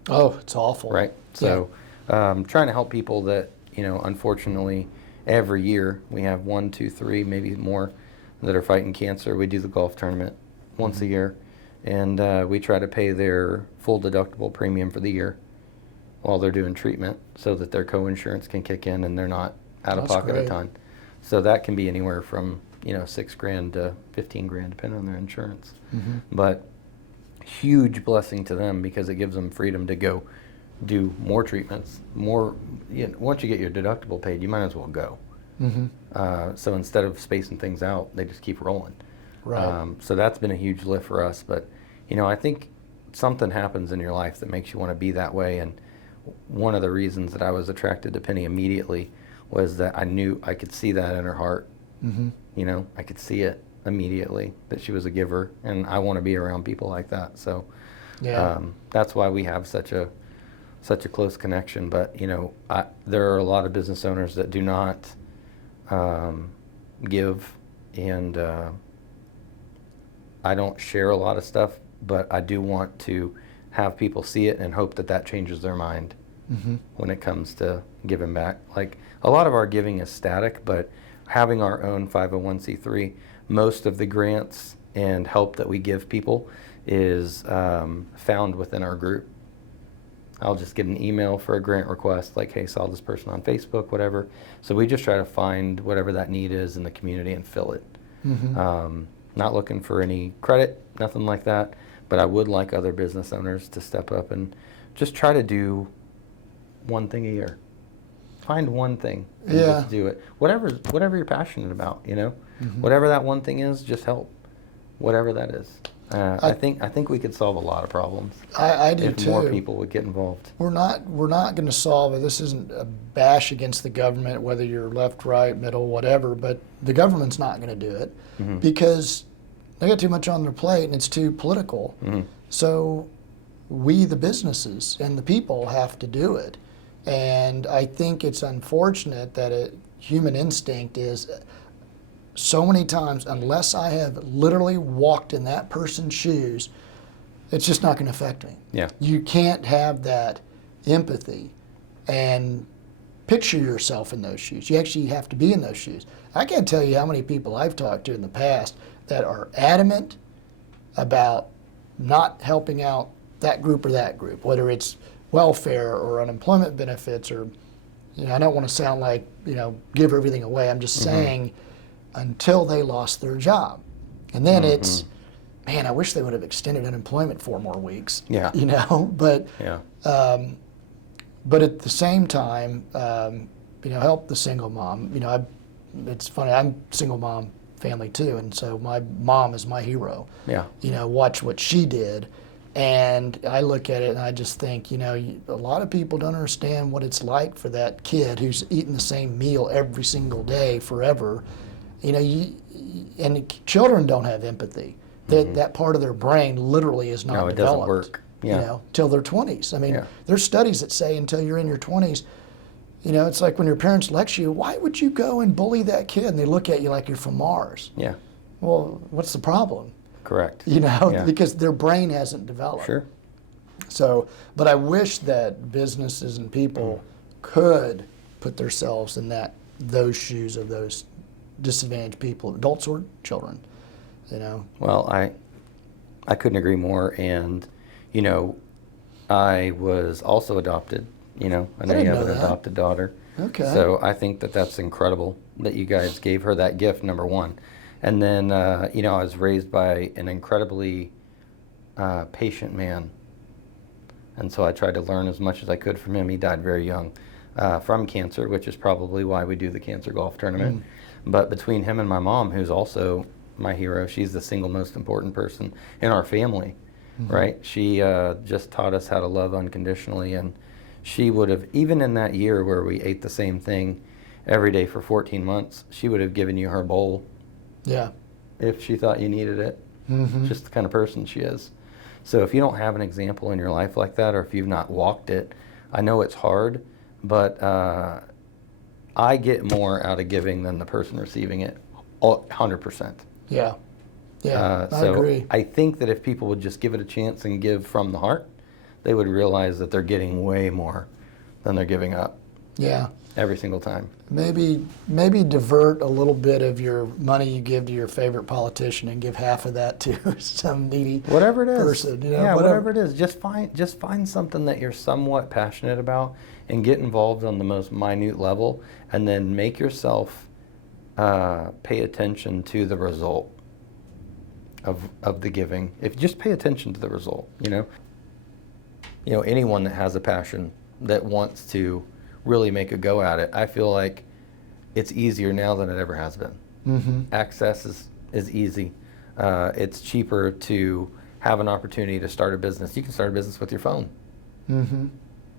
Oh, it's awful. Right. So trying to help people that, unfortunately, every year we have 1, 2, 3, maybe more that are fighting cancer. We do the golf tournament once a year, and we try to pay their full deductible premium for the year while they're doing treatment so that their co-insurance can kick in and they're not out of That's pocket great. a ton. So that can be anywhere from, $6,000 to $15,000 depending on their insurance. But huge blessing to them, because it gives them freedom to go do more treatments, once you get your deductible paid, you might as well go. So instead of spacing things out, they just keep rolling. Right. So that's been a huge lift for us. But, I think something happens in your life that makes you want to be that way. And one of the reasons that I was attracted to Penny immediately was that I could see that in her heart. Mm-hmm. You know, I could see it immediately that she was a giver, and I want to be around people like that. So Yeah. that's why we have such a close connection. But you know, there are a lot of business owners that do not give, and I don't share a lot of stuff, but I do want to have people see it and hope that that changes their mind Mm-hmm. when it comes to giving back. Like, a lot of our giving is static, but having our own 501c3, most of the grants and help that we give people is found within our group. I'll just get an email for a grant request, like, hey, saw this person on Facebook, whatever. So we just try to find whatever that need is in the community and fill it. Mm-hmm. Not looking for any credit, nothing like that, but I would like other business owners to step up and just try to do one thing a year. Find one thing and Yeah. just do it. Whatever you're passionate about, you know, Mm-hmm. whatever that one thing is, just help. Whatever that is. I think we could solve a lot of problems I do if too. more people would get involved. We're not going to solve it. This isn't a bash against the government, whether you're left, right, middle, whatever. But the government's not going to do it Mm-hmm. because they got too much on their plate and it's too political. Mm-hmm. So we, the businesses and the people, have to do it. And I think it's unfortunate that human instinct is so many times, unless I have literally walked in that person's shoes, it's just not going to affect me. Yeah. You can't have that empathy and picture yourself in those shoes. You actually have to be in those shoes. I can't tell you how many people I've talked to in the past that are adamant about not helping out that group or that group, whether it's welfare or unemployment benefits or, I don't want to sound like, give everything away. I'm just saying until they lost their job. And then it's, man, I wish they would have extended unemployment 4 more weeks. Yeah. But Yeah. but at the same time, help the single mom. It's funny, I'm single mom family too, and so my mom is my hero. Yeah. Watch what she did. And I look at it and I just think, a lot of people don't understand what it's like for that kid who's eating the same meal every single day forever. And children don't have empathy. That part of their brain literally is not No, it developed. doesn't work. Yeah. Till their 20s. I mean, Yeah. there's studies that say until you're in your 20s, it's like when your parents lecture you, why would you go and bully that kid? And they look at you like you're from Mars. Yeah. Well, what's the problem? Correct. Yeah. Because their brain hasn't developed. Sure. So, but I wish that businesses and people could put themselves in those shoes of those disadvantaged people, adults or children. Well, I couldn't agree more. And, I was also adopted. I know didn't you have know an that. adopted daughter. Okay. So I think that that's incredible that you guys gave her that gift, number one. And then, I was raised by an incredibly patient man. And so I tried to learn as much as I could from him. He died very young from cancer, which is probably why we do the cancer golf tournament. But between him and my mom, who's also my hero, she's the single most important person in our family, right? She just taught us how to love unconditionally. And she would have, even in that year where we ate the same thing every day for 14 months, she would have given you her bowl. Yeah. If she thought you needed it. Just the kind of person she is. So if you don't have an example in your life like that, or if you've not walked it, I know it's hard, but I get more out of giving than the person receiving it, 100%. Yeah. Yeah. I So agree. I think that if people would just give it a chance and give from the heart, they would realize that they're getting way more than they're giving up Yeah. every single time. Maybe divert a little bit of your money you give to your favorite politician and give half of that to some needy Whatever it is. person. Yeah, whatever it is. Just find something that you're somewhat passionate about and get involved on the most minute level, and then make yourself pay attention to the result of the giving. If just pay attention to the result, anyone that has a passion that wants to really make a go at it, I feel like it's easier now than it ever has been. Access is easy. It's cheaper to have an opportunity to start a business. You can start a business with your phone.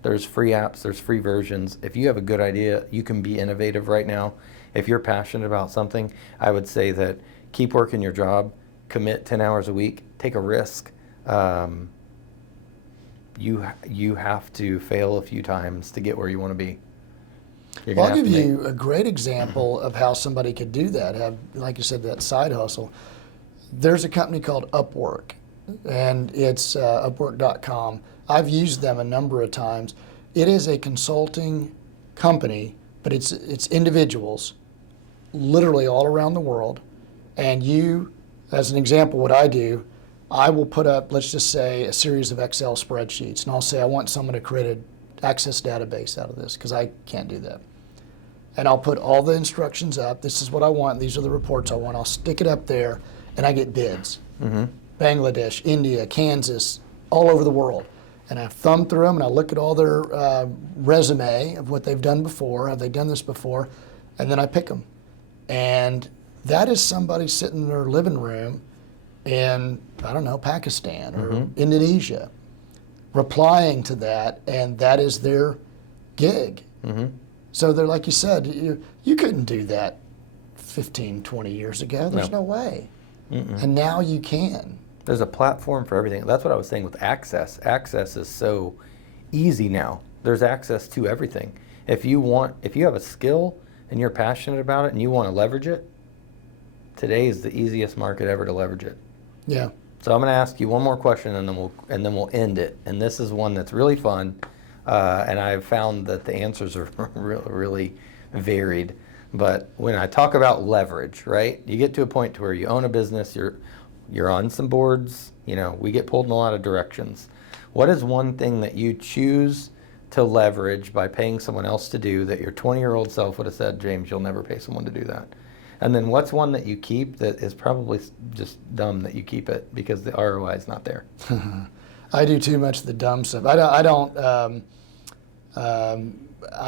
There's free apps, there's free versions. If you have a good idea, you can be innovative right now. If you're passionate about something, I would say that keep working your job, commit 10 hours a week, take a risk. You have to fail a few times to get where you want to be. Well, I'll give you a great example of how somebody could do that, have, like you said, that side hustle. There's a company called Upwork, and it's Upwork.com. I've used them a number of times. It is a consulting company, but it's individuals, literally all around the world. And you, as an example, what I do, I will put up, let's just say, a series of Excel spreadsheets, and I'll say I want someone to create an Access database out of this because I can't do that. And I'll put all the instructions up. This is what I want. These are the reports I want. I'll stick it up there, and I get bids. Mm-hmm. Bangladesh, India, Kansas, all over the world. And I thumb through them, and I look at all their resume of what they've done before. Have they done this before? And then I pick them. And that is somebody sitting in their living room in, I don't know, Pakistan or Indonesia, replying to that, and that is their gig. Mm-hmm. So they're, like you said, you couldn't do that 15, 20 years ago. There's no way. Mm-mm. And now you can. There's a platform for everything. That's what I was saying with access. Access is so easy now. There's access to everything. If you have a skill and you're passionate about it and you want to leverage it, today is the easiest market ever to leverage it. Yeah. So I'm going to ask you one more question, and then we'll end it. And this is one that's really fun, and I've found that the answers are really varied. But when I talk about leverage, right? You get to a point to where you own a business, you're on some boards. We get pulled in a lot of directions. What is one thing that you choose to leverage by paying someone else to do that your 20-year-old self would have said, James, you'll never pay someone to do that? And then what's one that you keep that is probably just dumb that you keep it because the ROI is not there? I do too much of the dumb stuff. I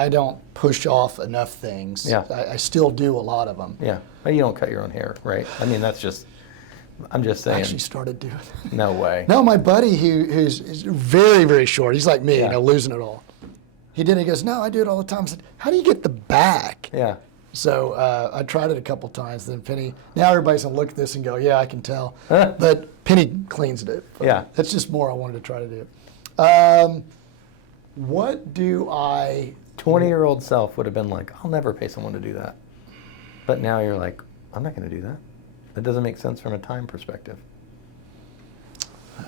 don't push off enough things. Yeah. I still do a lot of them. Yeah, but you don't cut your own hair, right? I mean, I'm just I saying. actually started doing it. No way. No, my buddy who's very, very short, he's like me, Yeah. losing it all. He did it, he goes, no, I do it all the time. I said, how do you get the back? Yeah. So I tried it a couple times. Then Penny, now everybody's gonna look at this and go, yeah, I can tell. But Penny cleans it. Yeah. That's just more I wanted to try to do. What do I... 20-year-old self would have been like, I'll never pay someone to do that. But now you're like, I'm not going to do that. That doesn't make sense from a time perspective.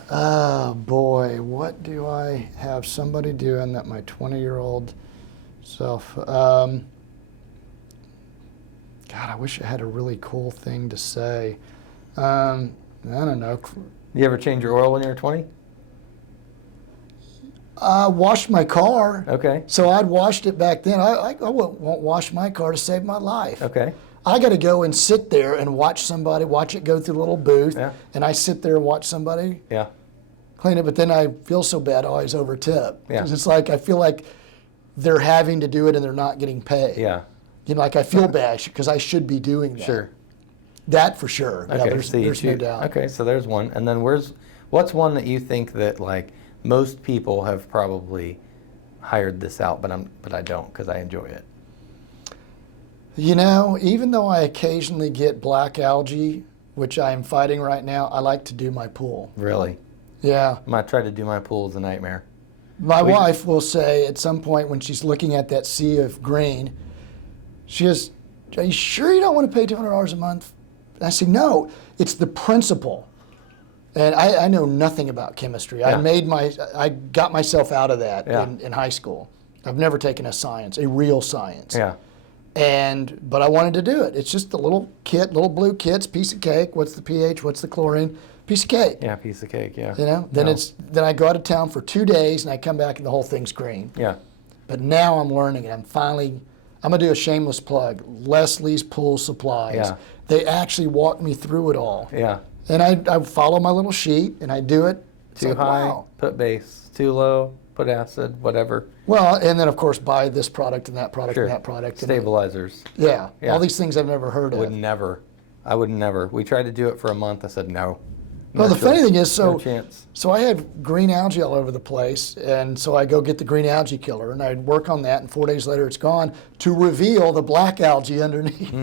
Oh boy, what do I have somebody doing that my 20-year-old self... God, I wish I had a really cool thing to say. I don't know. You ever change your oil when you were 20? I washed my car. Okay. So I'd washed it back then. I won't wash my car to save my life. Okay. I got to go and sit there and watch it go through a little booth. Yeah. And I sit there and watch somebody Yeah. clean it. But then I feel so bad, I always overtip. Yeah. 'Cause it's like I feel like they're having to do it and they're not getting paid. Yeah. Like I feel bad because I should be doing that. Sure. That for sure. Okay. Yeah, there's no doubt. Okay, so there's one. And then what's one that you think that like most people have probably hired this out, but I don't because I enjoy it? Even though I occasionally get black algae, which I am fighting right now, I like to do my pool. Really? Yeah. I try to do my pool is a nightmare. My wife will say at some point when she's looking at that sea of green, she goes, are you sure you don't want to pay $200 a month? And I say, no, it's the principle. And I know nothing about chemistry. Yeah. I got myself out of that Yeah. in high school. I've never taken a real science. Yeah. But I wanted to do it. It's just a little blue kit's piece of cake. What's the pH? What's the chlorine? Piece of cake. Yeah, piece of cake, yeah. Then No. then I go out of town for 2 days and I come back and the whole thing's green. Yeah. But now I'm learning it. I'm gonna do a shameless plug. Leslie's Pool Supplies. Yeah. They actually walk me through it all. Yeah. And I follow my little sheet and I do it. It's Too like, high, wow. put base. Too low, put acid, whatever. Well, and then of course buy this product and that product Sure. and that product. Stabilizers. Yeah. Yeah. All these things I've never heard I of. would never. We tried to do it for a month. I said, no, Well, the funny thing is, No chance. so I had green algae all over the place, and so I go get the green algae killer, and I'd work on that, and 4 days later it's gone to reveal the black algae underneath.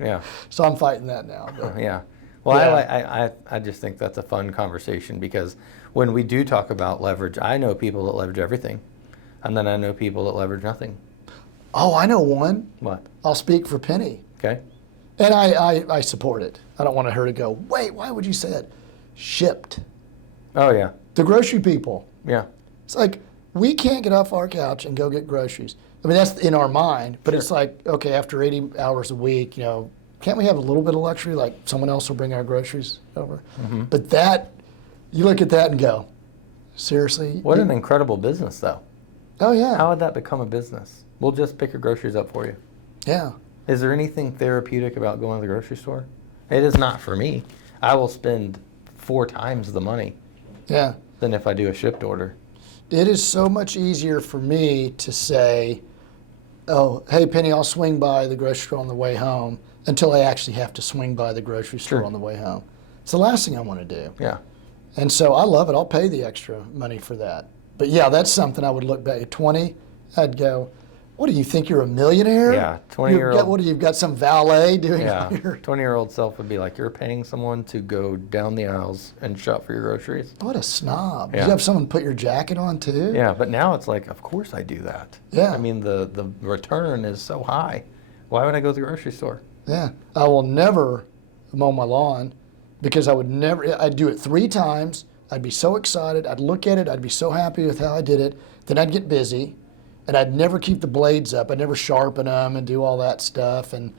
Yeah. So I'm fighting that now. But, Yeah. Well, Yeah. I just think that's a fun conversation because when we do talk about leverage, I know people that leverage everything, and then I know people that leverage nothing. oh, I know one. What? I'll speak for Penny, Okay. and I support it. I don't want her to go, wait, why would you say that? Shipped. Oh yeah. The grocery people. Yeah. It's like, we can't get off our couch and go get groceries. I mean, that's in our mind, but it's like, okay, after 80 hours a week, can't we have a little bit of luxury? Like someone else will bring our groceries over. Mm-hmm. But that, you look at that and go, seriously? What an incredible business, though. Oh, yeah. How would that become a business? We'll just pick your groceries up for you. Yeah. Is there anything therapeutic about going to the grocery store? It is not for me. I will spend 4 times the money Yeah. than if I do a shipped order. It is so much easier for me to say, oh, hey, Penny, I'll swing by the grocery store on the way home until I actually have to swing by the grocery store Sure. on the way home. It's the last thing I want to do. Yeah. And so I love it. I'll pay the extra money for that. But yeah, that's something I would look back at 20. I'd go, what do you think you're a millionaire? Yeah, 20-year-old. What do you've got some valet doing Yeah. all your 20-year-old self would be like, you're paying someone to go down the aisles and shop for your groceries. What a snob. Yeah. You have someone put your jacket on too? Yeah, but now it's like, of course I do that. Yeah. I mean, the return is so high. Why would I go to the grocery store? Yeah. I will never mow my lawn because I'd do it 3 times. I'd be so excited. I'd look at it. I'd be so happy with how I did it. Then I'd get busy and I'd never keep the blades up. I'd never sharpen them and do all that stuff. And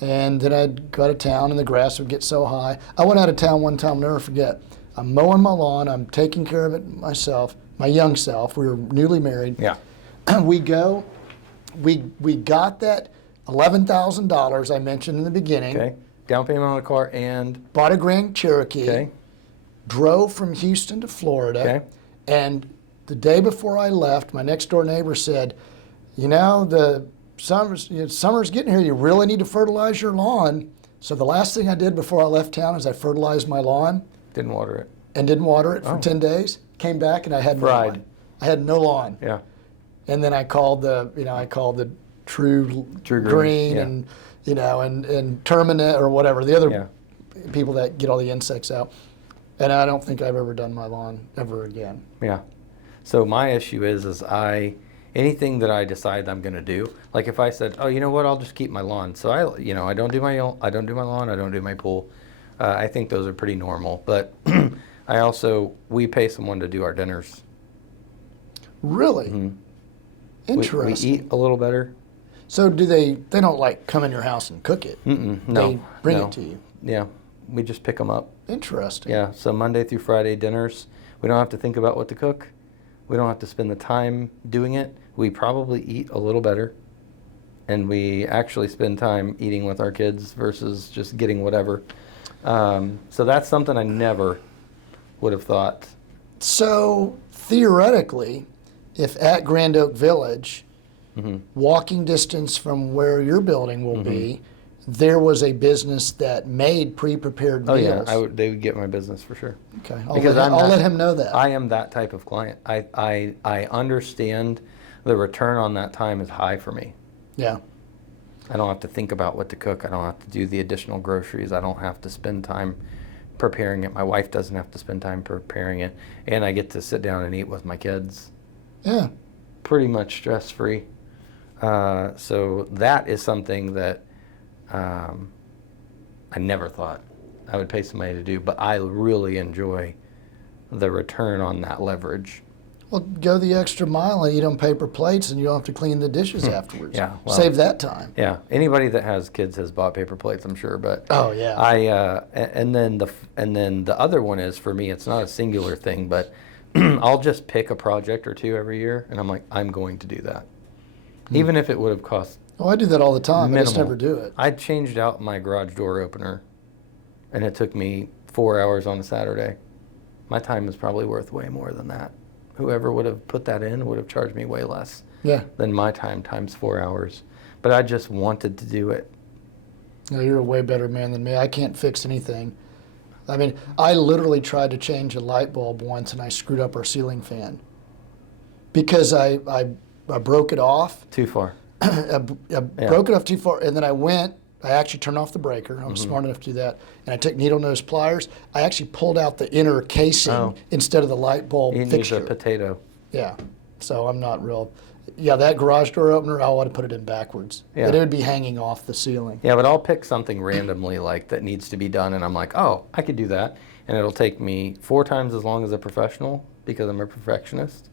then I'd go out of town and the grass would get so high. I went out of town one time, I'll never forget. I'm mowing my lawn. I'm taking care of it myself, my young self. We were newly married. Yeah. We got that $11,000 I mentioned in the beginning. Okay. Down payment on a car and, Bought a Grand Cherokee. okay. Drove from Houston to Florida. Okay. And the day before I left, my next door neighbor said, the summer's getting here. You really need to fertilize your lawn. So the last thing I did before I left town is I fertilized my lawn Didn't water it. and didn't water it for Oh. 10 days. Came back and I had no Fried. lawn. I had no lawn. Yeah. And then I called the True Green, Green yeah. and and Terminate or whatever, the other Yeah. people that get all the insects out. And I don't think I've ever done my lawn ever again. Yeah. So my issue is anything that I decide I'm going to do, like if I said, oh, you know what, I'll just keep my lawn. So I don't do my lawn, I don't do my pool. I think those are pretty normal. But we pay someone to do our dinners. Really? Mm-hmm. We Interesting. eat a little better. So do they don't like come in your house and cook it? Mm-mm, no. They bring no. it to you. Yeah. We just pick them up. Interesting. Yeah. So Monday through Friday dinners. We don't have to think about what to cook. We don't have to spend the time doing it. We probably eat a little better. And we actually spend time eating with our kids versus just getting whatever. So that's something I never would have thought. So theoretically, if at Grand Oak Village, Mm-hmm. walking distance from where your building will be, there was a business that made pre-prepared Oh meals. yeah, they would get my business for sure. Okay, Because I'll let him know that. I am that type of client. I understand the return on that time is high for me. Yeah. I don't have to think about what to cook. I don't have to do the additional groceries. I don't have to spend time preparing it. My wife doesn't have to spend time preparing it. And I get to sit down and eat with my kids. Yeah. Pretty much stress-free. So that is something that I never thought I would pay somebody to do, but I really enjoy the return on that leverage. Well, go the extra mile and eat on paper plates, and you don't have to clean the dishes afterwards. Yeah, well- Save that time. Yeah, anybody that has kids has bought paper plates, I'm sure, but Oh yeah. and then the other one is, for me, it's not a singular thing, but I'll just pick a project or two every year, and I'm like, I'm going to do that. Even if it would have cost Oh, I do that all the time. I just minimal. never do it. I changed out my garage door opener, and it took me 4 hours on a Saturday. My time is probably worth way more than that. Whoever would have put that in would have charged me way less Yeah. than my time times 4 hours. But I just wanted to do it. No, you're a way better man than me. I can't fix anything. I mean, I literally tried to change a light bulb once, and I screwed up our ceiling fan because I broke it off. Too far. I broke it off too far, and then I actually turned off the breaker. I was smart enough to do that. And I took needle nose pliers. I actually pulled out the inner casing instead of the light bulb You fixture. need a potato. Yeah. So I'm not real. Yeah, that garage door opener, I want to put it in backwards. Yeah. But it would be hanging off the ceiling. Yeah, but I'll pick something randomly like that needs to be done, and I'm like, oh, I could do that. And it'll take me 4 times as long as a professional because I'm a perfectionist,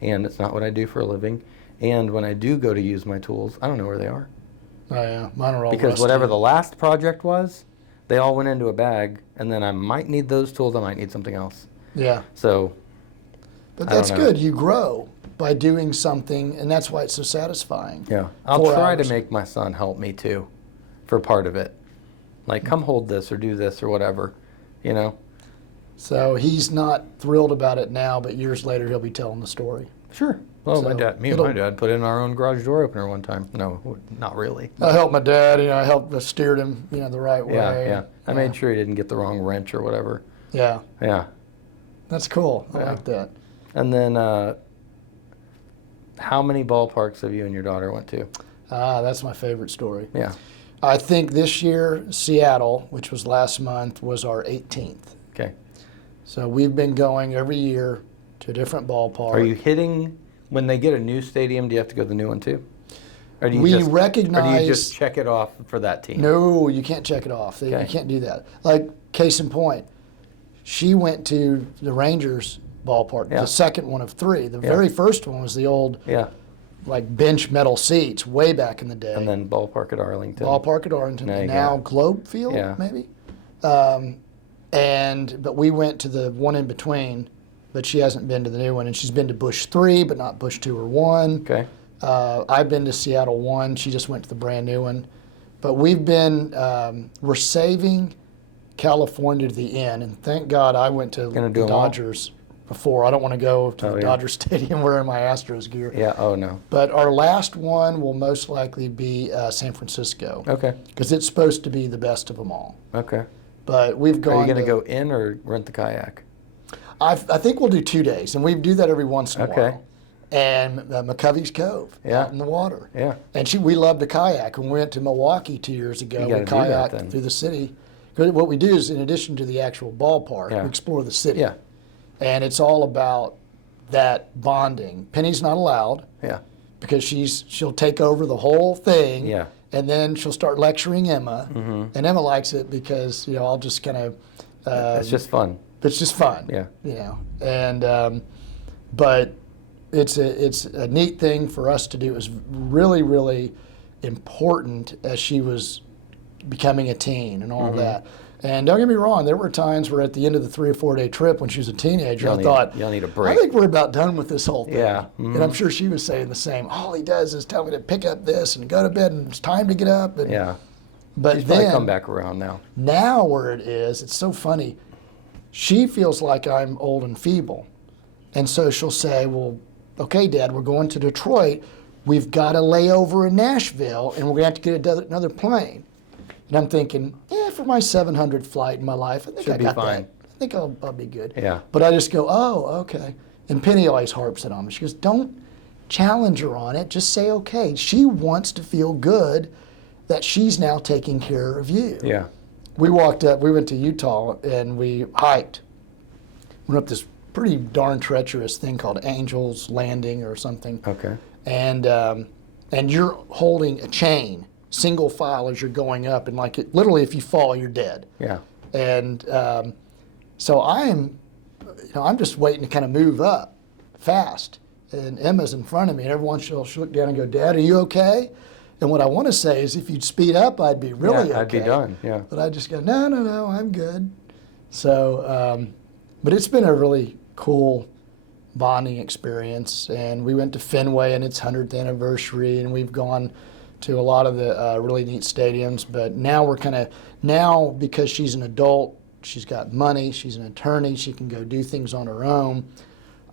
and it's not what I do for a living. And when I do go to use my tools, I don't know where they are. Oh, yeah. Mine are all Because rusty. whatever the last project was, they all went into a bag, and then I might need those tools, I might need something else. Yeah. So, But I don't that's know. good. You grow by doing something, and that's why it's so satisfying. yeah. I'll 4 try hours. to make my son help me too for part of it. Like, come hold this or do this or whatever, you know? So he's not thrilled about it now, but years later he'll be telling the story. Sure. Well, So me and my it'll- dad put in our own garage door opener one time. No, not really. I helped my dad. I helped steered him, the right way. Yeah, yeah. I made sure he didn't get the wrong wrench or whatever. Yeah, Yeah. that's cool. I Yeah. like that. And then, how many ballparks have you and your daughter went to? That's my favorite story. Yeah. I think this year, Seattle, which was last month, was our 18th. Okay. So we've been going every year to a different ballpark. Are you hitting when they get a new stadium? Do you have to go to the new one too? Or do you We just, Or do recognize. you just check it off for that team? No, you can't check it off. You Okay. can't do that. Like, case in point, she went to the Rangers ballpark, Yeah. the second one of 3. The Yeah. very first one was the old, Yeah. like, bench metal seats way back in the day. And then ballpark at Arlington. Ballpark at Arlington, There you and go. now Globe Field, Yeah. maybe. But we went to the one in between, but she hasn't been to the new one, and she's been to Busch 3, but not Busch 2 or 1. Okay. I've been to Seattle 1. She just went to the brand new one. But we've been, we're saving California to the end, and thank God I went to Gonna do the 'em all? Dodgers before. I don't want to go to Oh, the yeah. Dodger Stadium wearing my Astros gear. Yeah. Oh no. But our last one will most likely be San Francisco, Okay. because it's supposed to be the best of them all. Okay. But we've Are gone. you going to to go in or rent the kayak? I think we'll do 2 days, and we do that every once in a Okay. while. And McCovey's Cove, Yeah. out in the water. Yeah. And we love to kayak. When we went to Milwaukee 2 years ago, You we gotta do that then. kayaked through the city. 'Cause what we do is, in addition to the actual ballpark, Yeah. we explore the city. Yeah. And it's all about that bonding. Penny's not allowed Yeah. because she'll take over the whole thing. Yeah. And then she'll start lecturing Emma. Mm-hmm. And Emma likes it because, I'll just kind of. It's just fun. It's just fun. Yeah. And but it's a neat thing for us to do. It was really, really important as she was becoming a teen and all Mm-hmm. that. And don't get me wrong, there were times where at the end of the 3 or 4 day trip when she was a teenager, I thought, Y'all need a I break. think we're about done with this whole thing. Yeah. And I'm sure she was saying the same. All he does is tell me to pick up this and go to bed and it's time to get up. And, Yeah. But She's probably then, come back around now. now where it is, it's so funny. She feels like I'm old and feeble. And so she'll say, well, okay, Dad, we're going to Detroit. We've got a layover in Nashville, and we're going to have to get another plane. And I'm thinking, for my 700 flight in my life, I think Should I be got fine. that. I think I'll be good. Yeah. But I just go, oh, okay. And Penny always harps it on me. She goes, don't challenge her on it. Just say, okay. She wants to feel good that she's now taking care of you. Yeah. We walked up, we went to Utah and we hiked. Went up this pretty darn treacherous thing called Angel's Landing or something. Okay. And you're holding a chain, single file as you're going up. And literally if you fall, you're dead. Yeah. And so I'm just waiting to kind of move up fast. And Emma's in front of me and every once in a while she'll look down and go, Dad, are you okay? And what I want to say is if you'd speed up, I'd be really okay. I'd be done. Yeah. But I just go, no, I'm good. So, but it's been a really cool bonding experience. And we went to Fenway and its 100th anniversary, and we've gone to a lot of the really neat stadiums. But now because she's an adult, she's got money, she's an attorney, she can go do things on her own.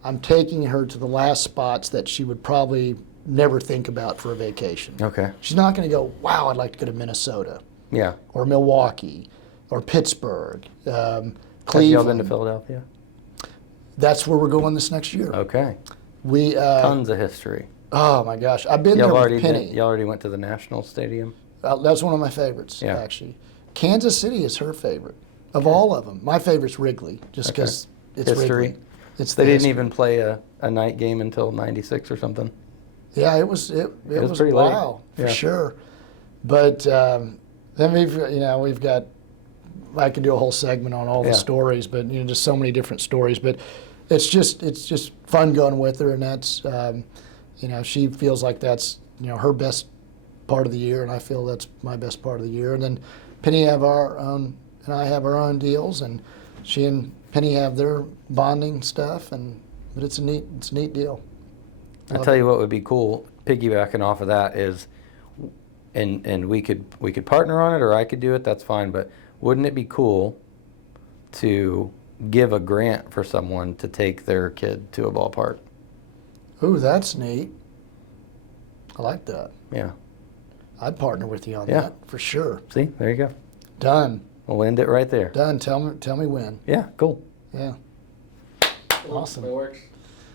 I'm taking her to the last spots that she would probably never think about for a vacation. Okay. She's not going to go, wow, I'd like to go to Minnesota Yeah. or Milwaukee or Pittsburgh, Have Cleveland. y'all been to Philadelphia? That's where we're going this next year. Okay. We Tons of history. oh my gosh, I've been Y'all there already with Penny. y'all already went to the National Stadium? That's one of my favorites, Yeah. actually. Kansas City is her favorite of all of them. My favorite's Wrigley, just Okay. because it's History. Wrigley. It's They the didn't history. even play a night game until '96 or something. Yeah, it was was was a pretty late. while for Yeah. sure. But then we've got. I could do a whole segment on all Yeah. the stories, but just so many different stories. But it's just fun going with her, and that's she feels like that's her best part of the year, and I feel that's my best part of the year. And then Penny have our own, and I have our own deals, and she and Penny have their bonding stuff, but it's a neat deal. I tell you what would be cool, piggybacking off of that is, and we could partner on it, or I could do it. That's fine. But wouldn't it be cool to give a grant for someone to take their kid to a ballpark? Ooh, that's neat. I like that. Yeah. I'd partner with you on Yeah. that for sure. See, there you go. Done. We'll end it right there. Done. Tell me when. Yeah. Cool. Yeah. Cool. Awesome. That works.